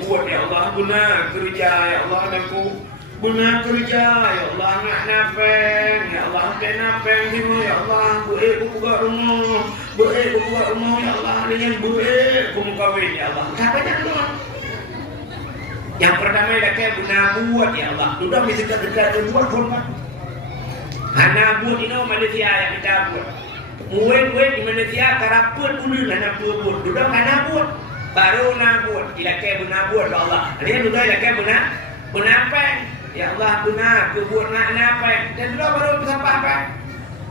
buat ya Allah guna, kerja ya Allah aku guna kerja ya Allah nak napeng, ya Allah nak napeng ni ya Allah, buat aku buka rumah, ya Allah dengan buat aku kawin ya Allah. Tak banyak doa. Yang pertama adalah guna buat ya Allah. Sudah mesti dekat buat hormat. Hana buat ini Malaysia yang kita buat. Muat-muat di Malaysia karaput dulu nak buat. Duduk nak buat. Baru nak buat. Ilakai benar buat Allah. Dia duduk ilakai benar apa? Ya Allah benar buat nak apa? Dan duduk baru apa?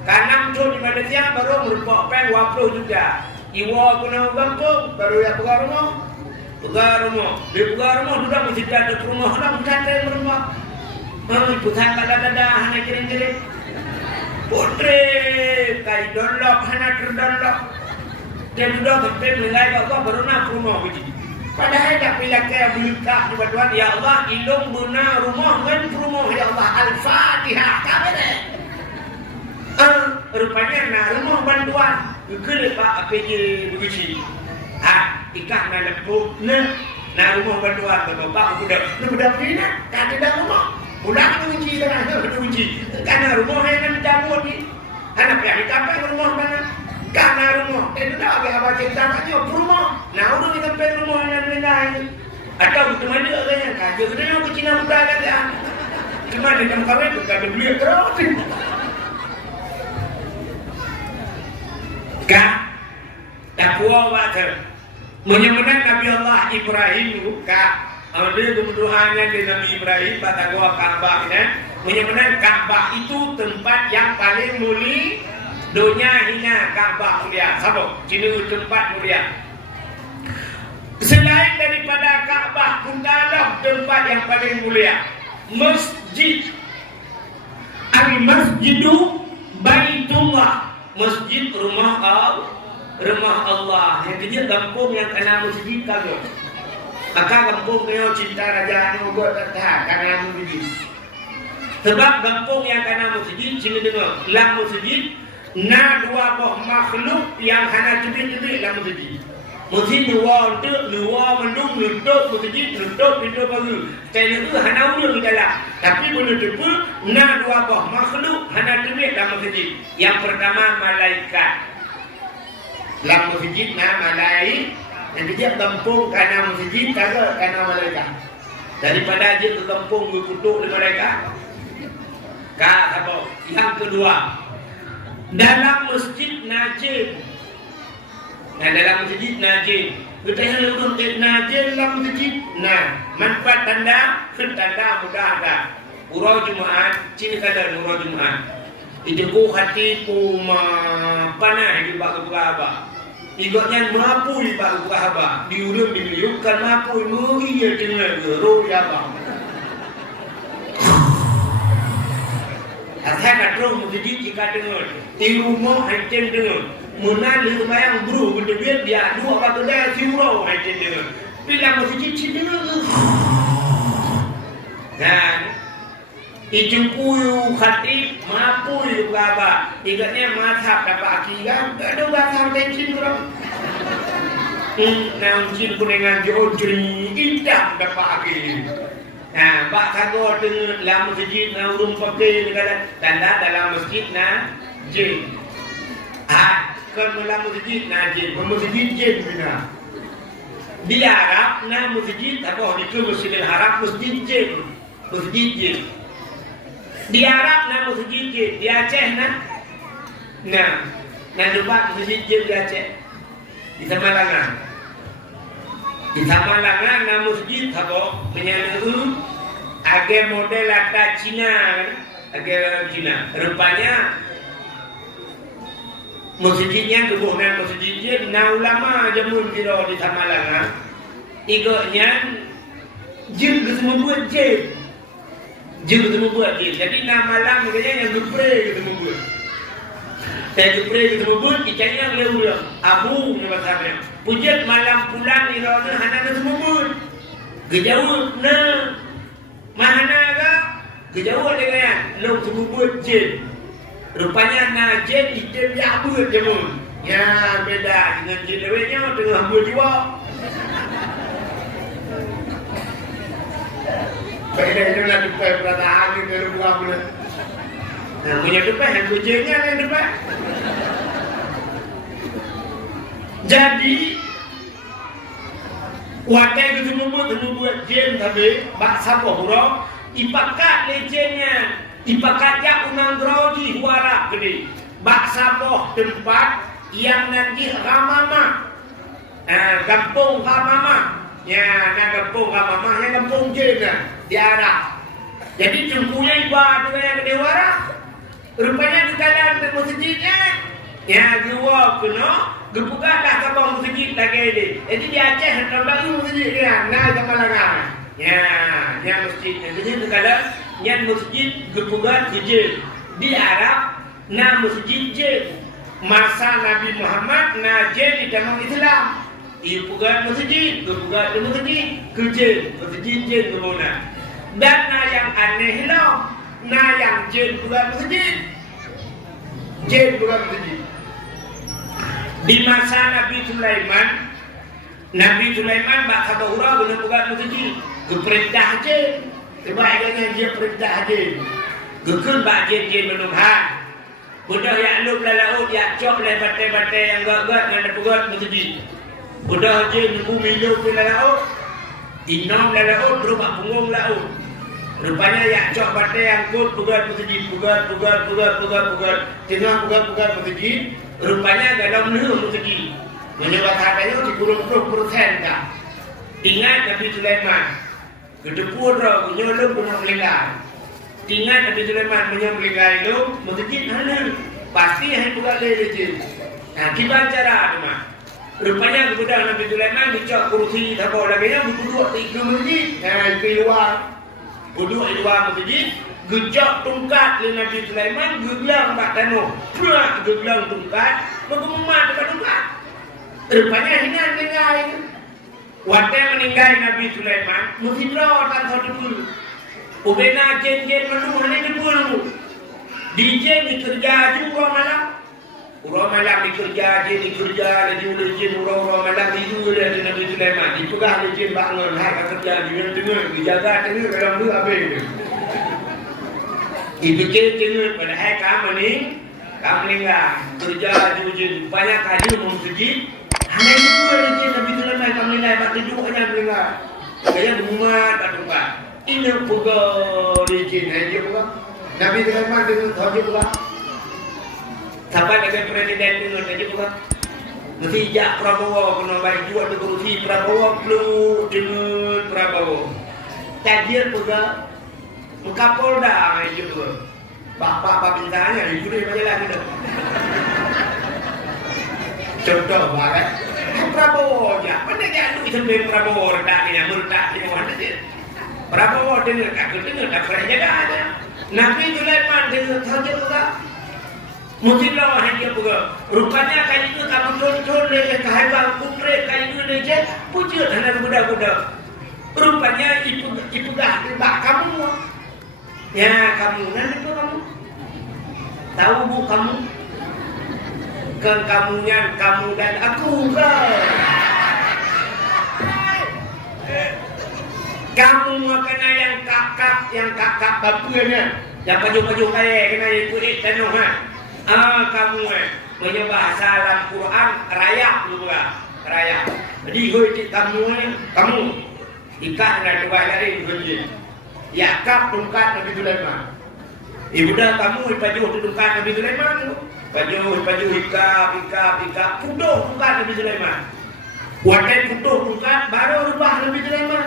Kanam tu di Malaysia baru merupakan 20 juga. Iwa guna bangkung baru ya pegar rumah. Di pegar rumah duduk mesti ada rumah lah mesti rumah. Pusat ada hanya kirim-kirim. Putri kai donlok hana terdonlok dia sudah sampai menilai Allah baru nak rumah begini padahal tak pilih kaya buka di bantuan ya Allah ilung guna rumah kan rumah ya Allah Al-Fatihah kabeh rupanya nak rumah bantuan ke Pak APJ begini ikan na lembu na rumah bantuan bapak sudah pindah tak ada rumah pulang kunci dengan kunci karena rumah yang dicabut ni anak yang ditampil rumah mana karena rumah itu dah agak apa cerita katanya rumah nah udah ditampil rumah yang lain atau cuma dia katanya kaje dia ke Cina budak kata cuma dia nak kawin bukan dia beli terus kan takwa water menyembah Nabi Allah Ibrahim buka dia kemuduhannya di Nabi Ibrahim pada gua Ka'bahnya menyebutkan Ka'bah itu tempat yang paling mulia dunia hina Ka'bah mulia sabuk Cina tempat mulia Selain daripada Kaabah pun ada tempat yang paling mulia, masjid. Al-Masjidu Baitullah, masjid rumah Allah. Yang kerja kampung yang kena masjid kagak. Maka kampung dia cinta raja ni buat tak kena masjid. Sebab kampung yang kena masjid sini dengar, lang masjid na dua boh makhluk yang hana cebit-cebit lang masjid. Masjid luar untuk luar mendung nutup masjid nutup pintu baru. Saya itu hana ulur di dalam. Tapi menutup na dua boh makhluk hana cebit lang masjid. Yang pertama malaikat. Lang masjid na malaikat. Yang dia kampung karena masjid kagak karena malaikat. Daripada dia ke kampung berkutuk dengan malaikat. Kata yang kedua, dalam masjid najin. Nah, dalam masjid najin. Kita yang urut najin dalam masjid. Nah, manfaat tanda mudah ada. Urau Jumaat, ciri kada urau Jumaat. Itu ku hati ku panah di bawah berapa. Igotnya mampu di bawah berapa. Diurut dimiliukan mampu iya dengan guru ya bang. Saya nak terus masjid jika dengar. Di rumah hancur dengar. Muna lima yang buru berdebit dia dua kata dia siurau hancur dengar. Bila masjid dengar. Dan itu puyu khatib mampu itu berapa. Igotnya mazhab dapat akidah. Ada mazhab hancur orang. Nancin kuningan jodri indah dapat akidah. Nah, Pak Kago dengan dalam masjid na urung pakai negara tanda dalam masjid na jin. Kan dalam masjid na jin, masjid jin bina. Di Arab na masjid apa di Masjidil Haram masjid jin, masjid jin. Di Arab na masjid jin, di Aceh na. Nah tempat masjid jin di Aceh. Di Samalangan. Di Samalangan na masjid apa menyanu agak model latar Cina, agak Cina. Rupanya masjidnya kebunan masjidnya na ulama jamun kira di Samalangan. Igotnya jin ketemu buat jin. Jin ketemu buat jin. Jadi nama malam katanya yang gepre ketemu buat. Saya gepre ketemu buat kitanya lewat abu nama Pujat malam pulang ni orang hana ketemu buat. Gejauh na mana ga gejauh dengan lo ketemu buat jin. Rupanya na jin itu dia buat jamun. Ya beda dengan jin lewatnya tengah buat jiwa. Beda itu lah depan perasaan ni baru buat bulan. Nah punya depan yang kucingnya yang depan. Jadi wadah itu membuat jin tapi baksa bohro ipakat lejennya ipakat jak unang groji huara gede baksa boh tempat yang nanti ramama kampung ramama ya kampung ramama yang kampung jin di Arab. Jadi jumpunya ibadah dengan yang gede huara rupanya di dalam masjidnya ya dua kuno gebuka dah kabang masjid lagi ini. Jadi di Aceh tambah masjid dia, nah Samalangan. Ya masjid. Jadi kadang yang masjid gebuka masjid. Di Arab na masjid jin. Masa Nabi Muhammad na jin di dalam Islam. Ia bukan masjid, gebuka masjid kejin, masjid jin kemana. Dan na yang aneh lah, na yang jin bukan masjid. Jin bukan masjid. Di masa Nabi Sulaiman bakal bahura guna buat masjid. Keperintah je, kebahagiaan dia perintah je. Gekun bak je menunghan. Budak yang lup laut yang cok le batai-batai yang gak ngada buat masjid. Budak je nunggu milu ke laut. Inom laut berubah punggung laut. Rupanya yang cok batai yang kut buat masjid, buat. Tengah buat masjid. Rupanya dalam nehum masjid. Menyebab hartanya di puluh-puluh% dah. Ingat Nabi Sulaiman. Kedepur roh, menyolong punya melingkar. Ingat Nabi Sulaiman punya melingkar itu, masjid halal. Pasti yang buka lele je. Nah, kita cara tu mah. Rupanya kemudian Nabi Sulaiman dicok kursi tabur lagi nya duduk 3 menit. Keluar. Duduk di luar masjid, gejak tungkat le Nabi Sulaiman gelang kat tanah. Prak gelang tungkat, mengemat dekat tungkat. Rupanya hinan meninggal. Waktu meninggal Nabi Sulaiman, mesti draw tan satu dulu. Ubena jen-jen menunggu ni dulu. DJ dikerja juga malam. Urang malam dikerja, jen dikerja, lagi mulai jen urang malam tidur dari Nabi Sulaiman. Dipegah le jen bangun, hai kerja di tengah, dijaga tengah dalam dua habis. Dipikir tengah pada hai kamu meninggal. Kerja jen banyak kali masjid. Hanya dua le jen Nabi Sulaiman kamu meninggal, tak tidur hanya meninggal. Kaya rumah tak tempat. Ini pegah le jen aja pegah. Nabi Sulaiman dengan sahaja pegah. Sampai dengan presiden dengan saja pegah. Mesti jak Prabowo kena baik juga tu kursi Prabowo perlu dengan Prabowo. Tajir pegah. Kapolda aja pegah. Bapak bintangnya itu dia macam lagi dah. Contoh barat. Prabowo aja. Mana dia tu sampai Prabowo retaknya mertak mana dia. Prabowo dengan aku dengan tak pernah jaga ada. Nabi Sulaiman dengan saja pegah. Mungkin lawan dia pegah. Rupanya kain itu kamu contoh le kahibang kutre kain itu le pujuk anak budak-budak. Rupanya ibu dah tebak kamu. Ya kamu nanti tu kamu. Tahu bu kamu? Kamunya kamu dan aku ke. Kamu kena yang kakak bapunya. Yang baju-baju kaya kena ikut tanah ha. Kamu punya bahasa dalam Quran rayak juga. Rayak. Jadi kamu ikat dengan dua jari begini. Ya kap tungkat Nabi Sulaiman. Ibu dah kamu ipaju tungkat Nabi Sulaiman. Ipaju ikap putuh tungkat Nabi Sulaiman. Watai putuh tungkat baru rubah Nabi Sulaiman.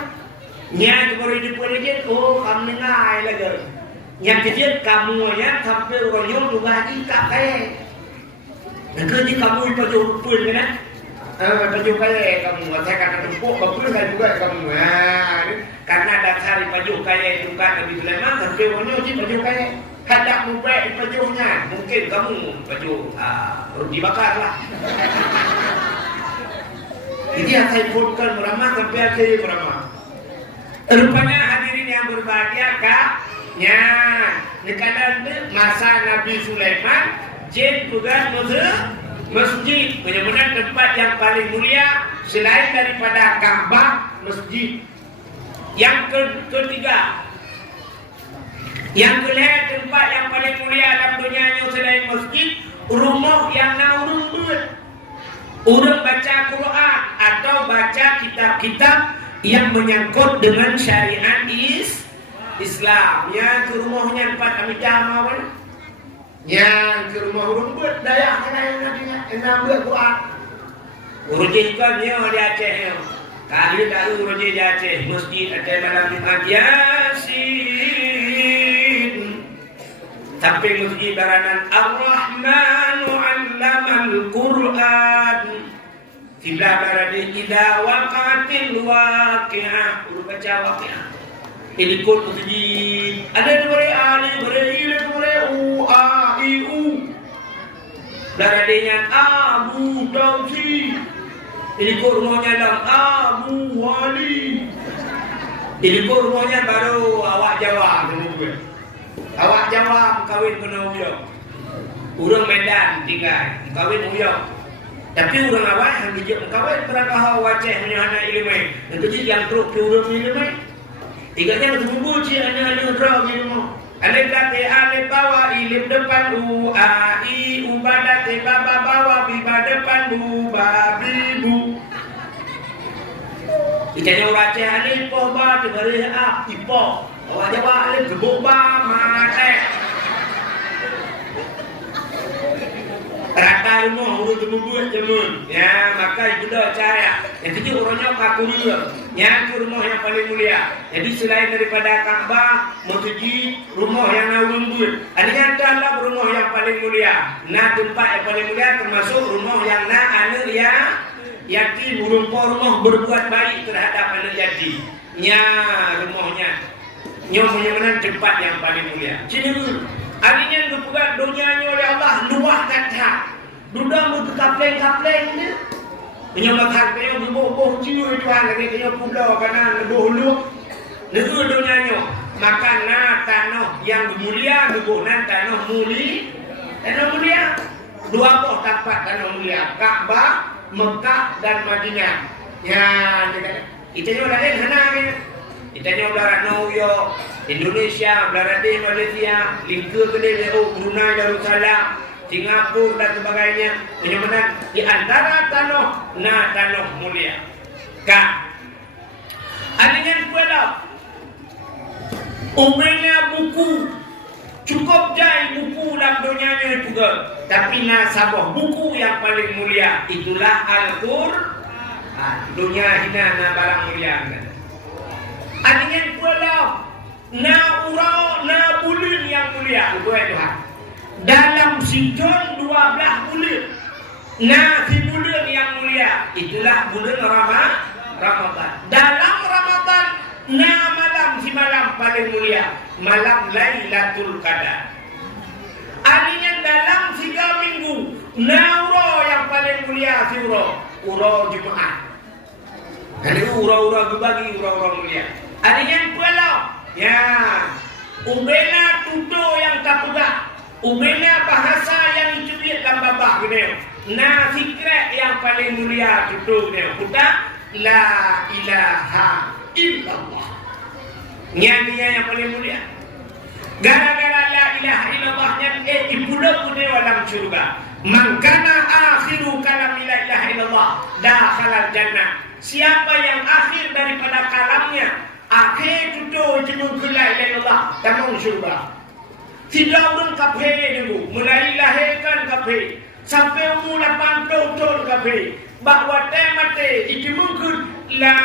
Nya baru dipuji kamu nengai lagi. Yang kecil kamu nya sampai orang rubah ikap kaya. Nanti kamu ipaju pun kan? Baju kaya kamu, saya kata tumpuk, betul saya juga kamu. Karena dasar baju kaya itu kan Nabi Sulaiman, sampai orang ni baju kaya. Kadang mubek bajunya, mungkin kamu baju roti bakar lah. Jadi saya pulkan beramah sampai akhir beramah. Rupanya hadirin yang berbahagia kaknya, nekadang masa Nabi Sulaiman, jin juga masjid benar-benar tempat yang paling mulia selain daripada Ka'bah, masjid. Yang ketiga, yang kelihatan tempat yang paling mulia dalam dunia selain masjid, rumah yang urung buat. Urung baca Quran atau baca kitab-kitab yang menyangkut dengan syariat Islam. Yang ke rumahnya tempat kami jamaah. Yang ke rumah urung buat daya kena buat Quran. Urujih kan dia di Aceh. Kali tahu urujih di Aceh, masjid Aceh malam Jumat Yasin. Tapi masjid baranan Ar-Rahmanu 'allamal Quran. Sebelah barade idza waqatil waqi'ah, urut baca waqi'ah. Ini kod masjid. Ada dua alif, dua u, a, i, u. Daradenya Abu Dausi. Ini kod rumahnya dalam Abu Wali. Ini kod rumahnya baru awak Jawa. Awak Jawa kawin kena uyok. Urang Medan tinggal, kawin uyok. Tapi urang awak yang dijak kawin perangkah waceh punya anak ilmu. Itu yang teruk ke urang ilmu. Tiganya berkumpul hanya draw di rumah. Alif date alif bawah ilif depan u a i u badate baba bawah biba depan bu babi bu. Tiganya orang Aceh alif po ba diberi a ipo. Awak Jawa alif gebuk ba mate. Rata rumah urut buat jemun. Ya maka itu dah cara. Yang kecil orangnya kaku dia. Yang rumah yang paling mulia. Jadi selain daripada Ka'bah, masjid, rumah yang naurun buat. Adanya adalah rumah yang paling mulia. Nah tempat yang paling mulia termasuk rumah yang anu yatim rumah berbuat baik terhadap anak yatim. Nya rumahnya nyonya menang tempat yang paling mulia. Cina arinya kepegat dunianya oleh Allah luah kata. Duda mu kapleng-kapleng ni. Menyomak dia boh ciu tuan lagi dia pulau kanan boh lu. Negu dunianya makan tanah yang mulia nubuhnan tanah mulia. Dua boh tempat tanah mulia, Ka'bah, Mekah dan Madinah. Ya, itanya lain hana ni. Itanya udara New York, Indonesia, udara di Malaysia, lingkar gede Brunei Darussalam, Singapura dan sebagainya. Benar-benar di antara tanah mulia. Kak, adanya kuala umumnya buku cukup jai buku dalam dunianya juga, tapi nasabah buku yang paling mulia itulah Al-Qur'an. Dunia hina na barang mulia. Adanya kuala na bulan yang mulia itu Tuhan. Dalam Sidon 12 bulan. Si bulan yang mulia itulah bulan Ramadan. Dalam Ramadan malam si malam paling mulia, malam Lailatul Qadar. Artinya dalam 3 minggu uro yang paling mulia si uro Jumaat. Jadi uro berbagi uro mulia. Artinya pula ya ubena tuto yang tak pegang. Ubena bahasa yang dicubit dalam babak gini. Fikrat yang paling mulia tutup ni. Kita la ilaha illallah. Nyanyinya yang paling mulia. Gara-gara la ilaha illallahnya ipulau ni dalam surga. Mangkana akhiru kalam la ilaha illallah dakhalal jannah. Siapa yang akhir daripada kalamnya, akhir tutup jenung la ilaha illallah, tamang surga. Tidak urun kafe dulu, mulai lahirkan kafe sampai umur 80 tahun kafe. Bahawa temate itu mungkin la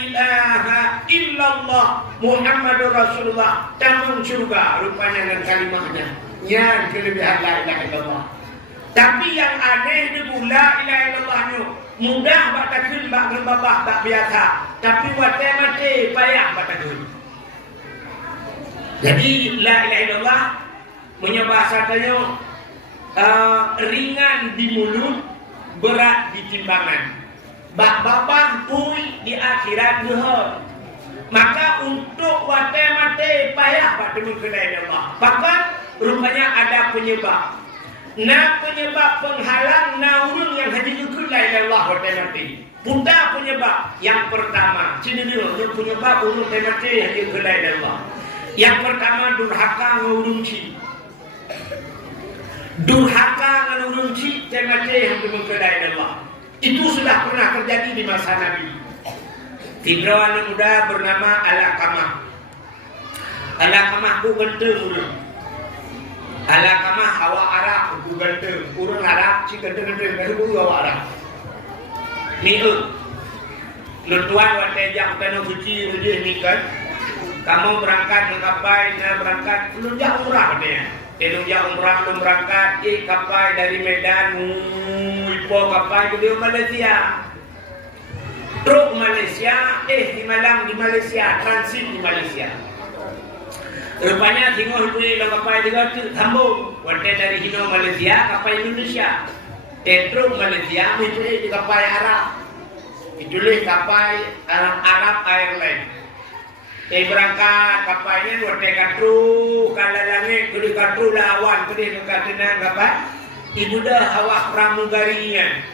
ilaha illallah Muhammadur Rasulullah tamang surga rupanya dengan kalimahnya. Yang kelebihan la ilaha illallah. Tapi yang aneh dulu la ilaha illallahnya mudah batakun bak ngembabah tak biasa. Tapi wa temate payah batakun. Jadi la ilaha illallah menyebabkannya ringan di mulut, berat di timbangan. Bak-babah pui di akhirat gehor. Maka untuk wate mate payah bak temu ke la ilaha illallah. Bahkan rupanya ada penyebab. Penyebab penghalang urun yang hadir ke la ilaha illallah wate mate. Putar penyebab yang pertama. Sini dulu penyebab urun wate mate hadir ke la ilaha illallah. Yang pertama durhaka ngurunci. Durhaka ngurunci temate yang dimengkedai Allah. Itu sudah pernah terjadi di masa Nabi. Tiga anak muda bernama Al-Akamah. Al-Akamah ku genteng dulu. Al-Akamah awak Arab ku genteng. Urang Arab si genteng-genteng dari guru awak Arab. Niu. Lutuan watejak tanah suci rujih nikan. Kamu berangkat mengkapai, berangkat lunjak umrah dia. Lunjak umrah belum berangkat, kapai dari Medan, Ipoh kapai ke Malaysia. Truk Malaysia, di Malaysia, transit di Malaysia. Rupanya tengok itu yang kapai juga sambung. Wanita dari Hino Malaysia, kapai Indonesia. Truk Malaysia, itu di kapai Arab. Itu kapai Arab Airline. Berangkat kapalnya buat katru kalau langit kuli katru lawan kuli kekatenan kapal ibu dah awak pramugarinya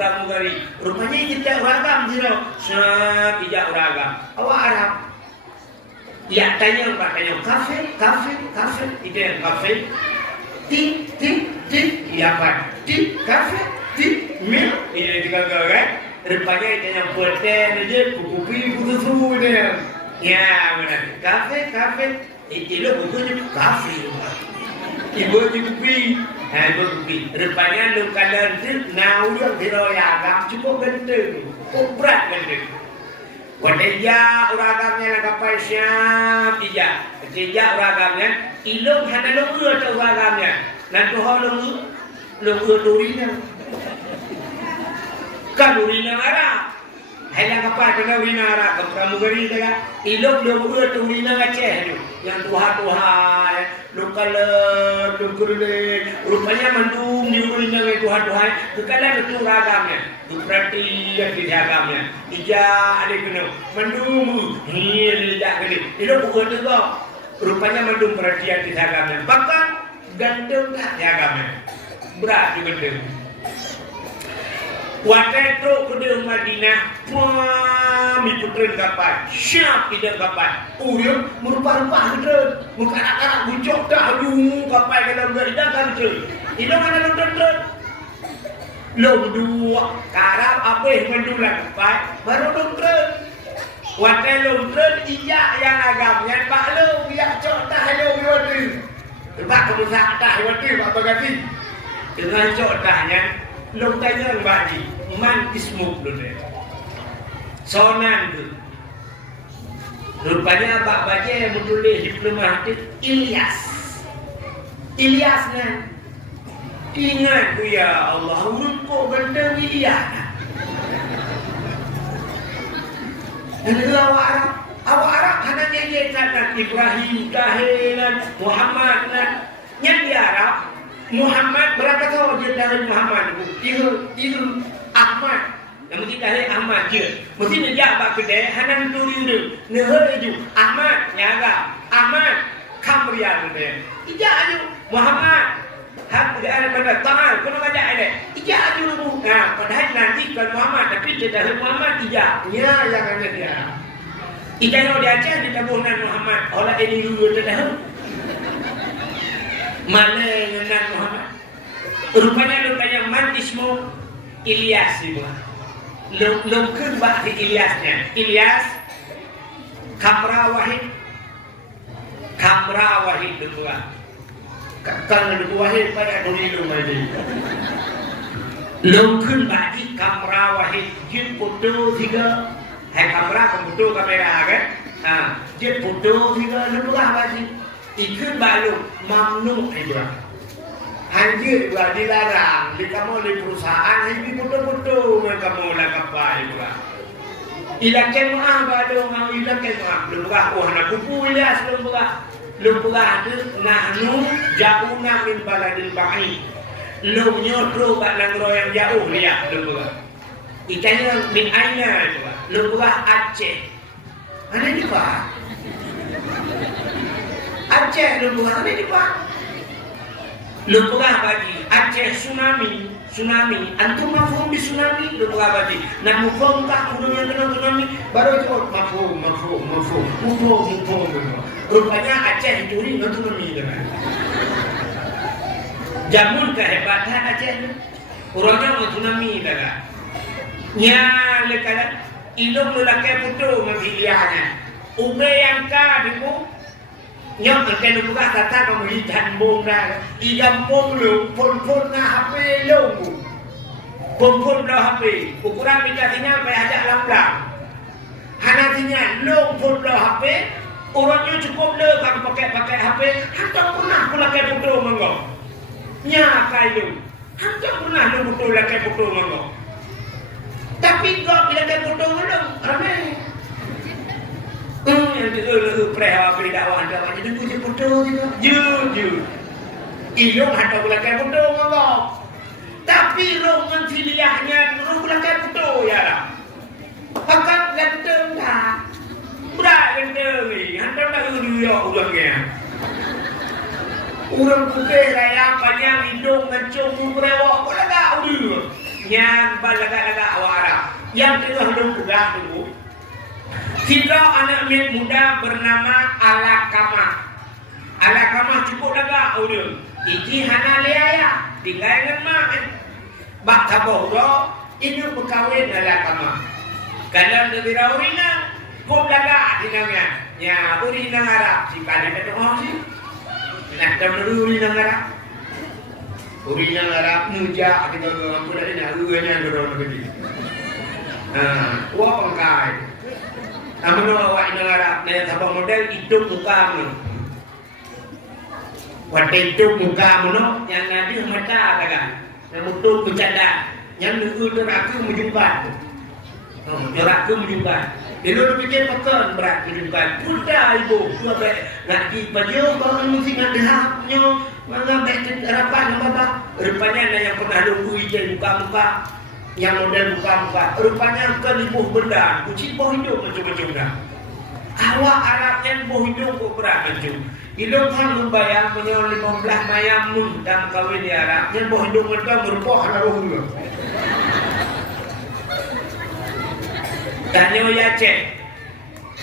pramugari rupanya kita ragam zero tidak ragam awak Arab ya tanya kafe itu yang kafe ya apa kafe mil ini dikagak kan. Rupanya itu yang buatnya aja buku buku dia. Ya benar. Kafe. Itu bukunya kafe. Ibu buku. Buku. Rupanya lu kalau tu naudang diroyagam cukup genteng. Berat genteng. Wadeja uragamnya nak apa siap ija. Ija uragamnya ilung hana lu uragamnya. Nanti hal lu turinya. Kan urina Arab. Hayang apa kena urina Arab ke pramugari dah. Ilok lo tu urina Aceh tu. Yang Tuhan lokal lukurle rupanya mandum di urina ke Tuhan. Kekala itu ragamnya. Tu berarti yang diagamnya. Ija ada kena mandum ni dak kali. Ilok buat tu rupanya mandum berarti yang diagamnya. Bahkan gandum tak diagamnya. Berat juga gandum. Waktu itu ke Madinah, pami putren kapan, siap tidak kapan. Uyuk merupa-rupa putren, muka anak-anak bucok dah lungu kapan kalau enggak tidak kan putren. Itu mana putren? Long dua, karab apa yang mendulang kapan, baru putren. Waktu putren ijak yang agamnya pak lo, biar cok dah lo waktu. Sebab kamu dah waktu apa ganti? Dengan cok dahnya. Long tanya baji, man ismuk dulu. Sonan tu. Rupanya abang baji yang menulis diploma itu Ilyas. Ilyas kan. Ingat tu ya Allah, kok benda Ilyas. Dan itu awak Arab hanya nyanyikan Ibrahim, Tahilan, Muhammad dan nyanyi Arab. Muhammad berapa tahun dia dari Muhammad itu? Itu Ahmad. Yang mesti dari Ahmad je. Mesti dia abak kedai hanan turi tu. Nehar ju Ahmad nyaga. Ahmad Kamrian tu. Ija aju Muhammad. Hak dia pada tangan kono ada ada. Ija aju lu. Nah, padahal nanti kan Muhammad tapi dia dari Muhammad ija. Ya yang ada dia. Ija yang dia aja di tabunan Muhammad. Olah ini dulu dah. Mana yang nak Muhammad? Rupanya mantismu Ilyas itu. Longkun bahasa Ilyasnya. Ilyas Kamra Wahid dua. Kalau dua Wahid pada dulu lagi. Longkun bahasa Kamra Wahid. Jin foto tiga. Hai kamera foto kamera kan? Jin foto tiga dua bahasa. Ikut balu mamnu Ibrahim. Anjir gua dilarang. Di kamu di perusahaan ini foto-foto kamu lah kapal Ibrahim. Ilakan maaf balu mau ilakan maaf. Lumpah anak kupu Ilyas lumpah nahnu jauhna min baladil ba'i. Lu nyotro bak nangro yang jauh lihat lumpah. Ikannya min aina lumpah Aceh. Mana ni Pak? Aceh lumpur ni Pak. Lumpur bagi Aceh tsunami. Antum mafhum di tsunami lumpur bagi. Nak mafhum tak gunanya kena tsunami baru itu mafhum. Rupanya Aceh dicuri dengan tsunami dengan. Jamun kehebatan Aceh itu. Orangnya dengan tsunami dengan. Nya lekala ilmu lelaki putu memilihannya. Ube yang ka dibu. Yang akan lupa kata kamu hitam bongda, ikan bonglu, pun na HP logo, pun dah HP, ukuran mikatinya berada lamlang, hanatinya long pun dah HP, orangnya cukup le kalau pakai HP, hantar pernah pula kayak foto mangga, nya kayu, hantar pernah le foto lagi foto mangga, tapi kau bila kayak foto belum ramai. Yang itu prehawa dakwah anda macam itu je foto je. Ilmu hantar pula kayak foto mangga. Tapi roh menfiliahnya roh pula kayak foto ya lah. Pakat ganteng dah. Berat ganteng ni. Hantar tak dia urangnya. Urang putih raya panjang hidung kencung berewak pula tak udah. Yang balaga-laga awara. Yang tengah belum pegang dulu. Tiga anak muda bernama Alakamah. Alakamah cukup lega udah. Iki hana leaya, tinggal dengan mak. Bak taboh do, ini berkawin Alakamah. Kadang negara urina, kau lega tinggalnya. Ya urina Arab, si kali kata sih. Nak tahu urina Arab. Urina Arab muja kita mampu dari nak urina dorong begini. Wah pangkai. Namun awak ini Arab, naya sabang model hidup muka mu. Waktu hidup muka mu no, yang nanti mata kan, yang mutu bercanda. yang neraka menjumpai. Neraka menjumpai. Dia fikir pekan berat menjumpai. Sudah ibu, dua baik nak di baju kau mesti nak dahapnya. Mana baik harapan apa? Rupanya ada yang pernah nunggu ijen buka-buka, yang model buka-buka. Rupanya kelibuh benda, kucing boh hidup macam-macam dah. Awak Arabnya boh hidup kok berat macam. Hidung kan membayar punya 15 mayam dan kawin di Arab. Yang boh hidup mereka berpoh lalu dulu. Tanya ya cek.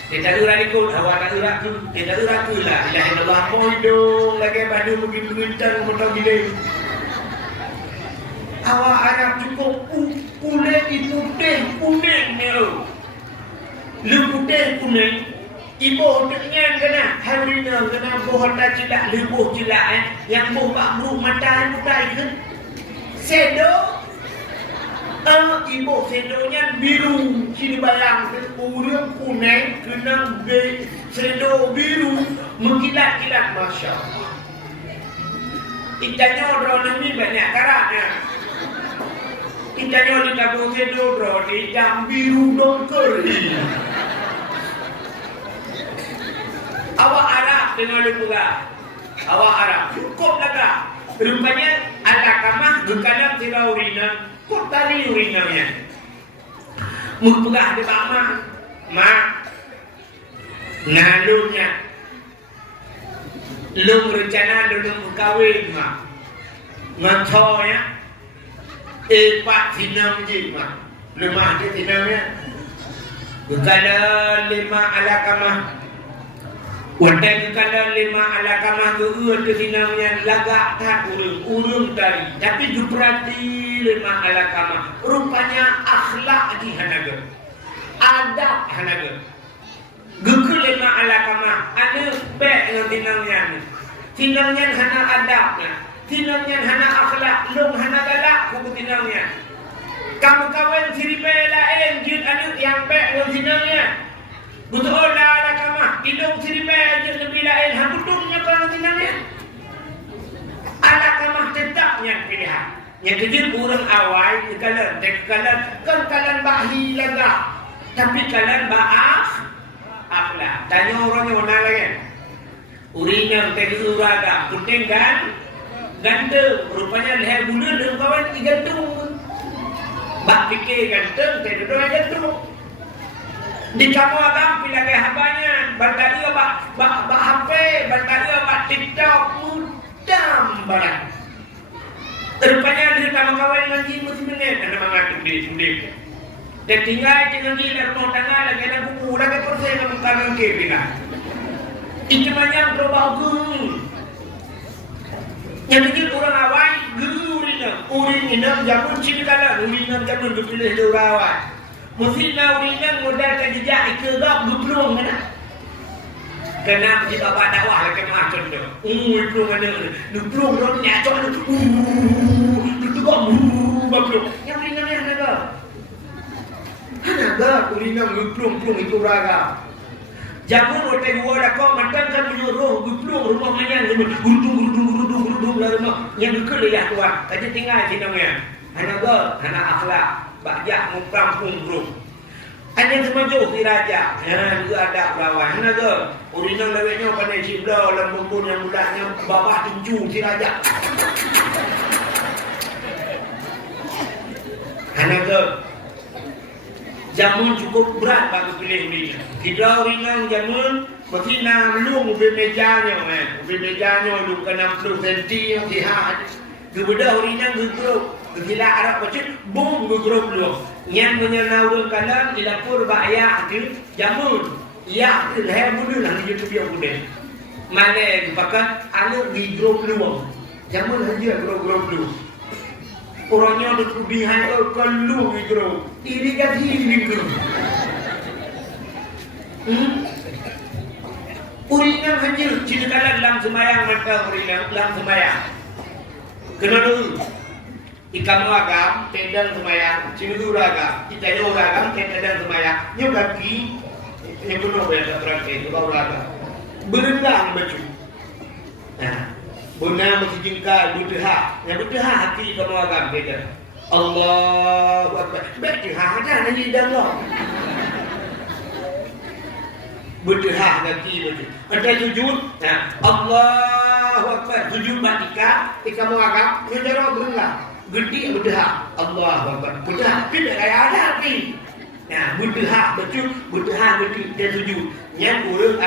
Tidak ada ikut, awak tak urat tu, tidak urat tu lah. Ilahi Allah boh hidup lagi baju mungkin bintang mentang gila. Awak Arab cukup kulit itu putih kuning ni. Lu putih kuning. Ibu dengan kena harina kena boh tak cilak lebuh cilak yang boh bak buruk mata mutai ke sedo ibu sedonya biru sini bayang urang kuning kena sedo biru mengkilat-kilat masya-Allah. Itanya orang ni banyak karaknya. Itanya di kampung sedo di jam biru dongker ni. Awak Arab dengan lembuga. Awak Arab cukup laga. Rupanya ada kamah berkadang tidak urina. Kok tadi urinanya? Mupegah di bawah mak ngalungnya. Lung rencana lung kawin mak. Nganconya. Pak sinam je mak. Lemah dia sinamnya. Berkadang 5 ala kamah. Wadai kalau 5 ala kamah ke sinamnya lagak tak urung tadi. Tapi juprati 5 ala kamah. Rupanya akhlak di hanaga. Adab hanaga. Geku 5 ala kamah. Ada baik dengan sinamnya. Sinamnya hana adabnya. Sinamnya hana akhlak. Lung hana galak kuku sinamnya. Kamu kawan siripai lain jin ada yang baik dengan sinamnya. Betul lah kamah. Hidung siripai je lebih lain. Hangkutungnya kalau tinangnya. Anak kamah tetapnya pilihan. Yang kecil kurang awal. Kan kalian bahli laga. Tapi kalian ba'ah. Akhlak. Tanya orang yang mana lagi. Urinya tadi uraga. Kuting kan. Ganteng. Rupanya leher bulu dan kawan gantung. Bak fikir ganteng. Tadi doa gantung. Di kamu agam pilih ke habanya, bertanya bak HP, bertanya bak TikTok, mudam barang. Rupanya di kamu kawan lagi mesti menit, ada mengatur di sini. Dan tinggal dengan rumah tangga lagi ada buku, lagi persen kamu kawan ke bila. Itu banyak berubah guru. Yang bikin orang awal guru urin inam jamun ciri kalah, urin inam jamun dipilih di orang awal. Mesti nak uringan modal ke jejak ikegap duplung mana? Kena pergi bapak dakwah lah kena contoh. Duplung mana? Duplung orang nyacok tu. Duplung baplung. Yang uringan ni hanaga. Hanaga uringan duplung itu raga. Jamun hotel gua dah kau matang kan menyuruh duplung rumah mayang gudung lah rumah. Yang dukul ya tuan. Tadi tinggal di namanya. Hanaga, hana akhlak. Bajak mukampung bro. Ada semaju si raja. Ya, juga ada lawan. Mana ke? Urinang lewetnya pandai cibla dalam bumbun yang mudahnya babah tinju si raja. Mana ke? Jamun cukup berat bagi pilih urinang. Kita urinang jamun mesti nak melung ubi mejanya. Ubi mejanya lu ke 60 cm yang sihat. Kemudian urinang gegrup. Bila Arab macam bom gegrup lu. Yang menyenau kalam di dapur baya tu jamun. Ya, leher bulu lah di YouTube yang bulu. Mana dipakai alu di grup lu. Jamun aja grup lu. Orangnya ada kelebihan kalau di grup. Ini kan ini grup. Uringan hanya cerita dalam semayang maka uringan dalam semayang. Kena dulu. Ikan agam, tendang semayang, cilu agam, kita agam, tendang semayang. Yang kaki, yang penuh banyak terakhir itu agam. Berendang baju. Nah, bunda mesti jengkal, butuh hak. Yang butuh hak hati kamu agam beda. Allahu Akbar. Baik ada nanti dah Allah. Berdehah lagi betul. Ada sujud. Nah, Allahu Akbar. Sujud batika. Jika mau agak, menjadi berendah. Gede berdehah. Allahu Akbar. Berdehah. Tidak kayak ada lagi. Nah, berdehah betul. Berdehah betul. Dia sujud. Yang urang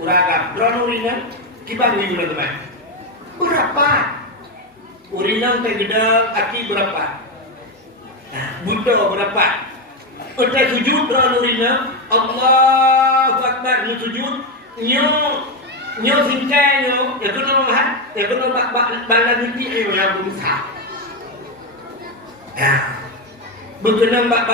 agak. Berapa urinan? Kita minggu teman. Berapa? Urinan tegedang aki berapa? Nah, buta berapa? Udah sujud berapa urinan? Allahu Akbar nu sujud nyo singkai nyo ya kuno mahat ya kuno bala binti yang berusaha ya bekenang bak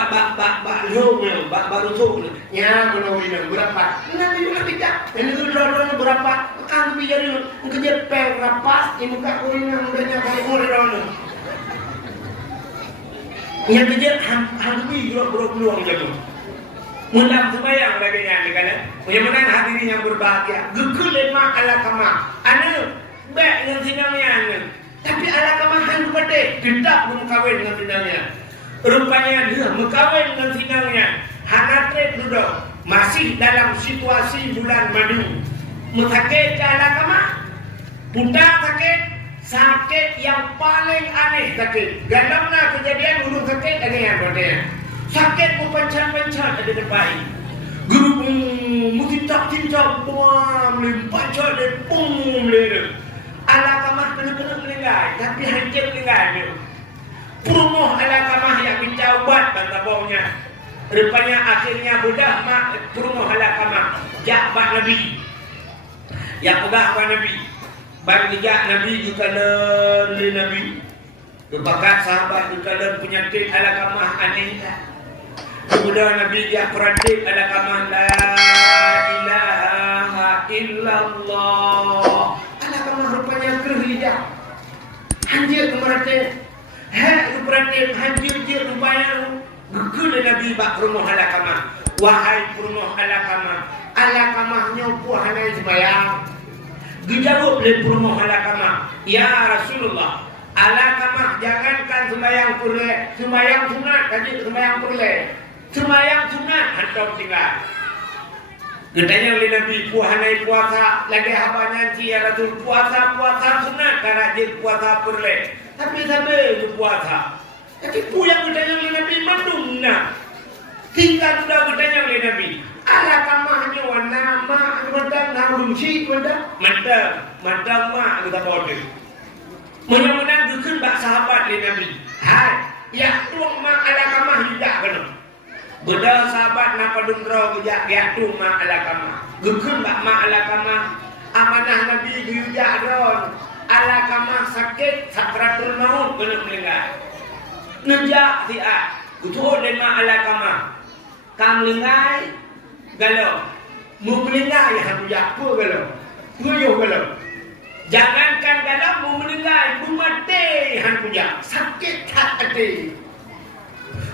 lo rusuk ya kuno ini berapa nanti juga tidak ini tu drone berapa kan biar ni kerja pel rapas ini muka kuning mudanya kayak drone yang kerja hampir berpeluang jago Mudah sembahyang lagi yang dikatakan. Mudah-mudahan hadirin yang berbahagia. Gekul lemak ala kama. Anu baik dengan sinangnya anu. Tapi ala kama hantu pede. Tidak mengkawin dengan sinangnya. Rupanya dia mengkawin dengan sinangnya. Hanatre duduk. Masih dalam situasi bulan madu. Sakit ke ala kama. Putar sakit. Sakit yang paling aneh sakit. Galamna kejadian ulung sakit aneh yang berarti. Sakit pun pancat-pancat ada depan. Guru tintak-tintak buam pancat dia pum le. Ala kamah kena meninggal tapi hancur meninggal. Perumoh ala kamah yang dicaubat kata baunya. Rupanya akhirnya budak mak perumoh ala kamah jabat Nabi. Yang pegah apa Nabi? Bagi jak Nabi juga le Nabi. Kebakat sahabat juga penyakit ala kamah aneh tak. Kemudian Nabi dia peradik ada kamar la ilaha illallah. Ada kamar rupanya kerja. Hanjir kemaratin. Peradik hanjir rupanya. Gekul Nabi bak rumah ala kamar. Wahai rumah ala kamar. Ala kamarnya puhanai sembahyang. Dijawab oleh rumah ala kamar. Ya Rasulullah. Ala kamar jangankan sembahyang kurle. Sembahyang sunat tadi sembahyang kurle. Semayang sunat hantar tinggal. Katanya oleh Nabi puhanai puasa lagi habanya ya Rasul puasa sunat karena dia puasa perle. Tapi sampai itu puasa. Tapi yang katanya oleh Nabi mandungna. Tinggal sudah katanya oleh Nabi. Ala kamahnya warna mak mandang narumsi mandang mak kita bodoh. Mudah-mudahan dukun bak sahabat oleh Nabi. Hai, ya tuang mak ala kamah juga kena. Beda sahabat napa dundro gejak giatu ma ala kama. Gekun bak ma ala kama. Amanah Nabi diujak don. Ala kama sakit sakratul maut kena meninggal. Nejak siat. Gutuh den ma ala kama. Kam lingai galau. Mu meninggal ya ujak pu galau. Tuyuh galau. Jangankan galau mu meninggal mu mati han ujak. Sakit hati.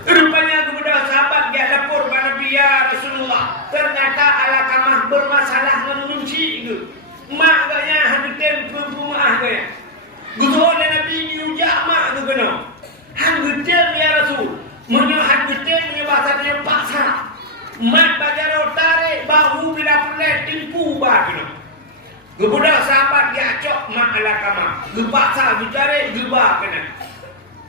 Rupanya kepada sahabat dia lapor kepada Nabi ya Rasulullah. Ternyata ala kamah bermasalah mengunci itu. Mak gaya hadutin perumah gaya. Gusto dan Nabi diujak mak tu kena. Hadutin ya Rasul. Menurut hadutin bahasanya paksa. Mak bajaro tarik bahu bila pernah timpu bah kena. Kepada sahabat dia acok mak ala kamah. Gepaksa ditarik gebah kena.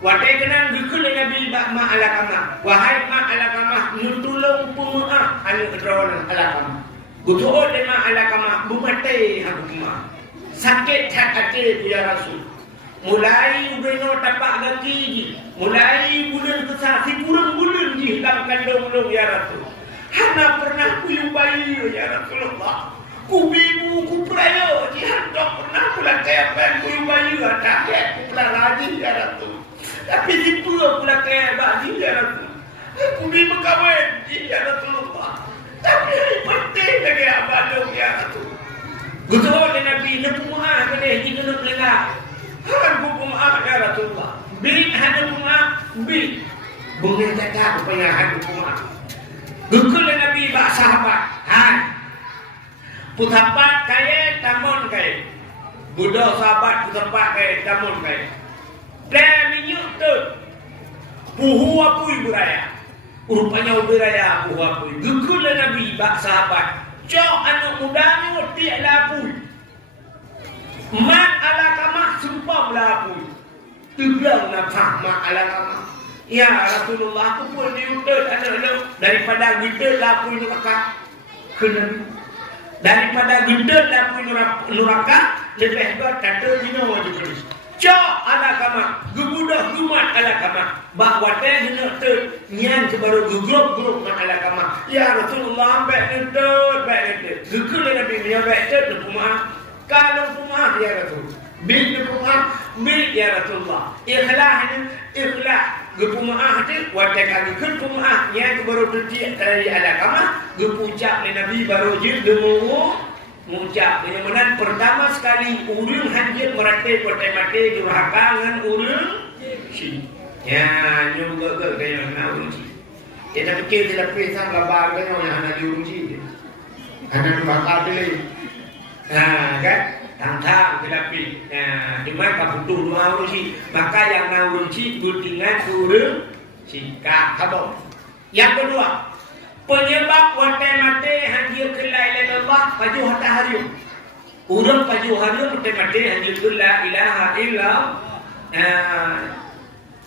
Wadai kenang dukul Nabi ma ala kamah. Wahai ma ala kamah nutulung pumuah anu kedrawan ala kamah. Gutuh de ma ala kamah bumate hakuma. Sakit hati ya Rasul. Mulai ubeno tapak kaki. Mulai bulan besar si kurang bulan di dalam kandung ya Rasul. Hana pernah kuyung bayi ya Rasulullah. Kubibu kuprayo jihan dok pernah pulang kayak pen kuyung bayi ada ku pulang rajin ya Rasul. Tapi itu pula kayak bagi ya Rasul. Aku ni berkahwin ya Rasulullah. Tapi hari penting lagi abadong ya Rasul. Gusto ni Nabi napumah ka ni hindi na nila. Han pumah ya Rasulullah. Bilik han pumah bilik. Bunga tata ko pa han pumah. Gusto ni Nabi ba sahabat. Han. Putapat kaya tamon kaya. Budo sahabat putapat kaya tamon kaya. Plan minyak tu. puhu apui beraya. Rupanya beraya puhu apui. Gekul Nabi bak sahabat. Cok anak mudanya tiak lapui. Mat ala kamah sumpah lapui. Teblang nafah mak ala kamah. Ya Rasulullah, aku pun diutus anak-anak daripada gede lapui neraka. Kena daripada gede lapui neraka lebih baik kata dino juga. Cok ala kamah, gebudah gumat ala kamah. Bahawa teh hendak ter nyan kebaru gegrup-grup mak ala kamah. Ya Rasulullah, baik ngetut, baik ngetut. Gekul Nabi dia baik ngetut rumah. Kalau rumah ya Rasul. Bil rumah, bil ya Rasulullah. Ikhlas gepumah tu wadah kami kun pumah yang baru tertiak dari ala kamah gepucap ni Nabi baru je demu mengucap dengan menan pertama sekali urang hanjir meratai mati durhaka dengan urang si ya nyuga ke kaya nak urang si kita fikir dia lapis sang labar kan yang nak urang si ana bakal pilih kan tang-tang tetapi di mana kaputu dua urang si maka yang nak urang si guntingan urang si kabau. Yang kedua, penyebab watai mati hanjir ke la ilaha illallah paju hatta harium. Urang paju harium mati hanjir ke la ilaha illallah.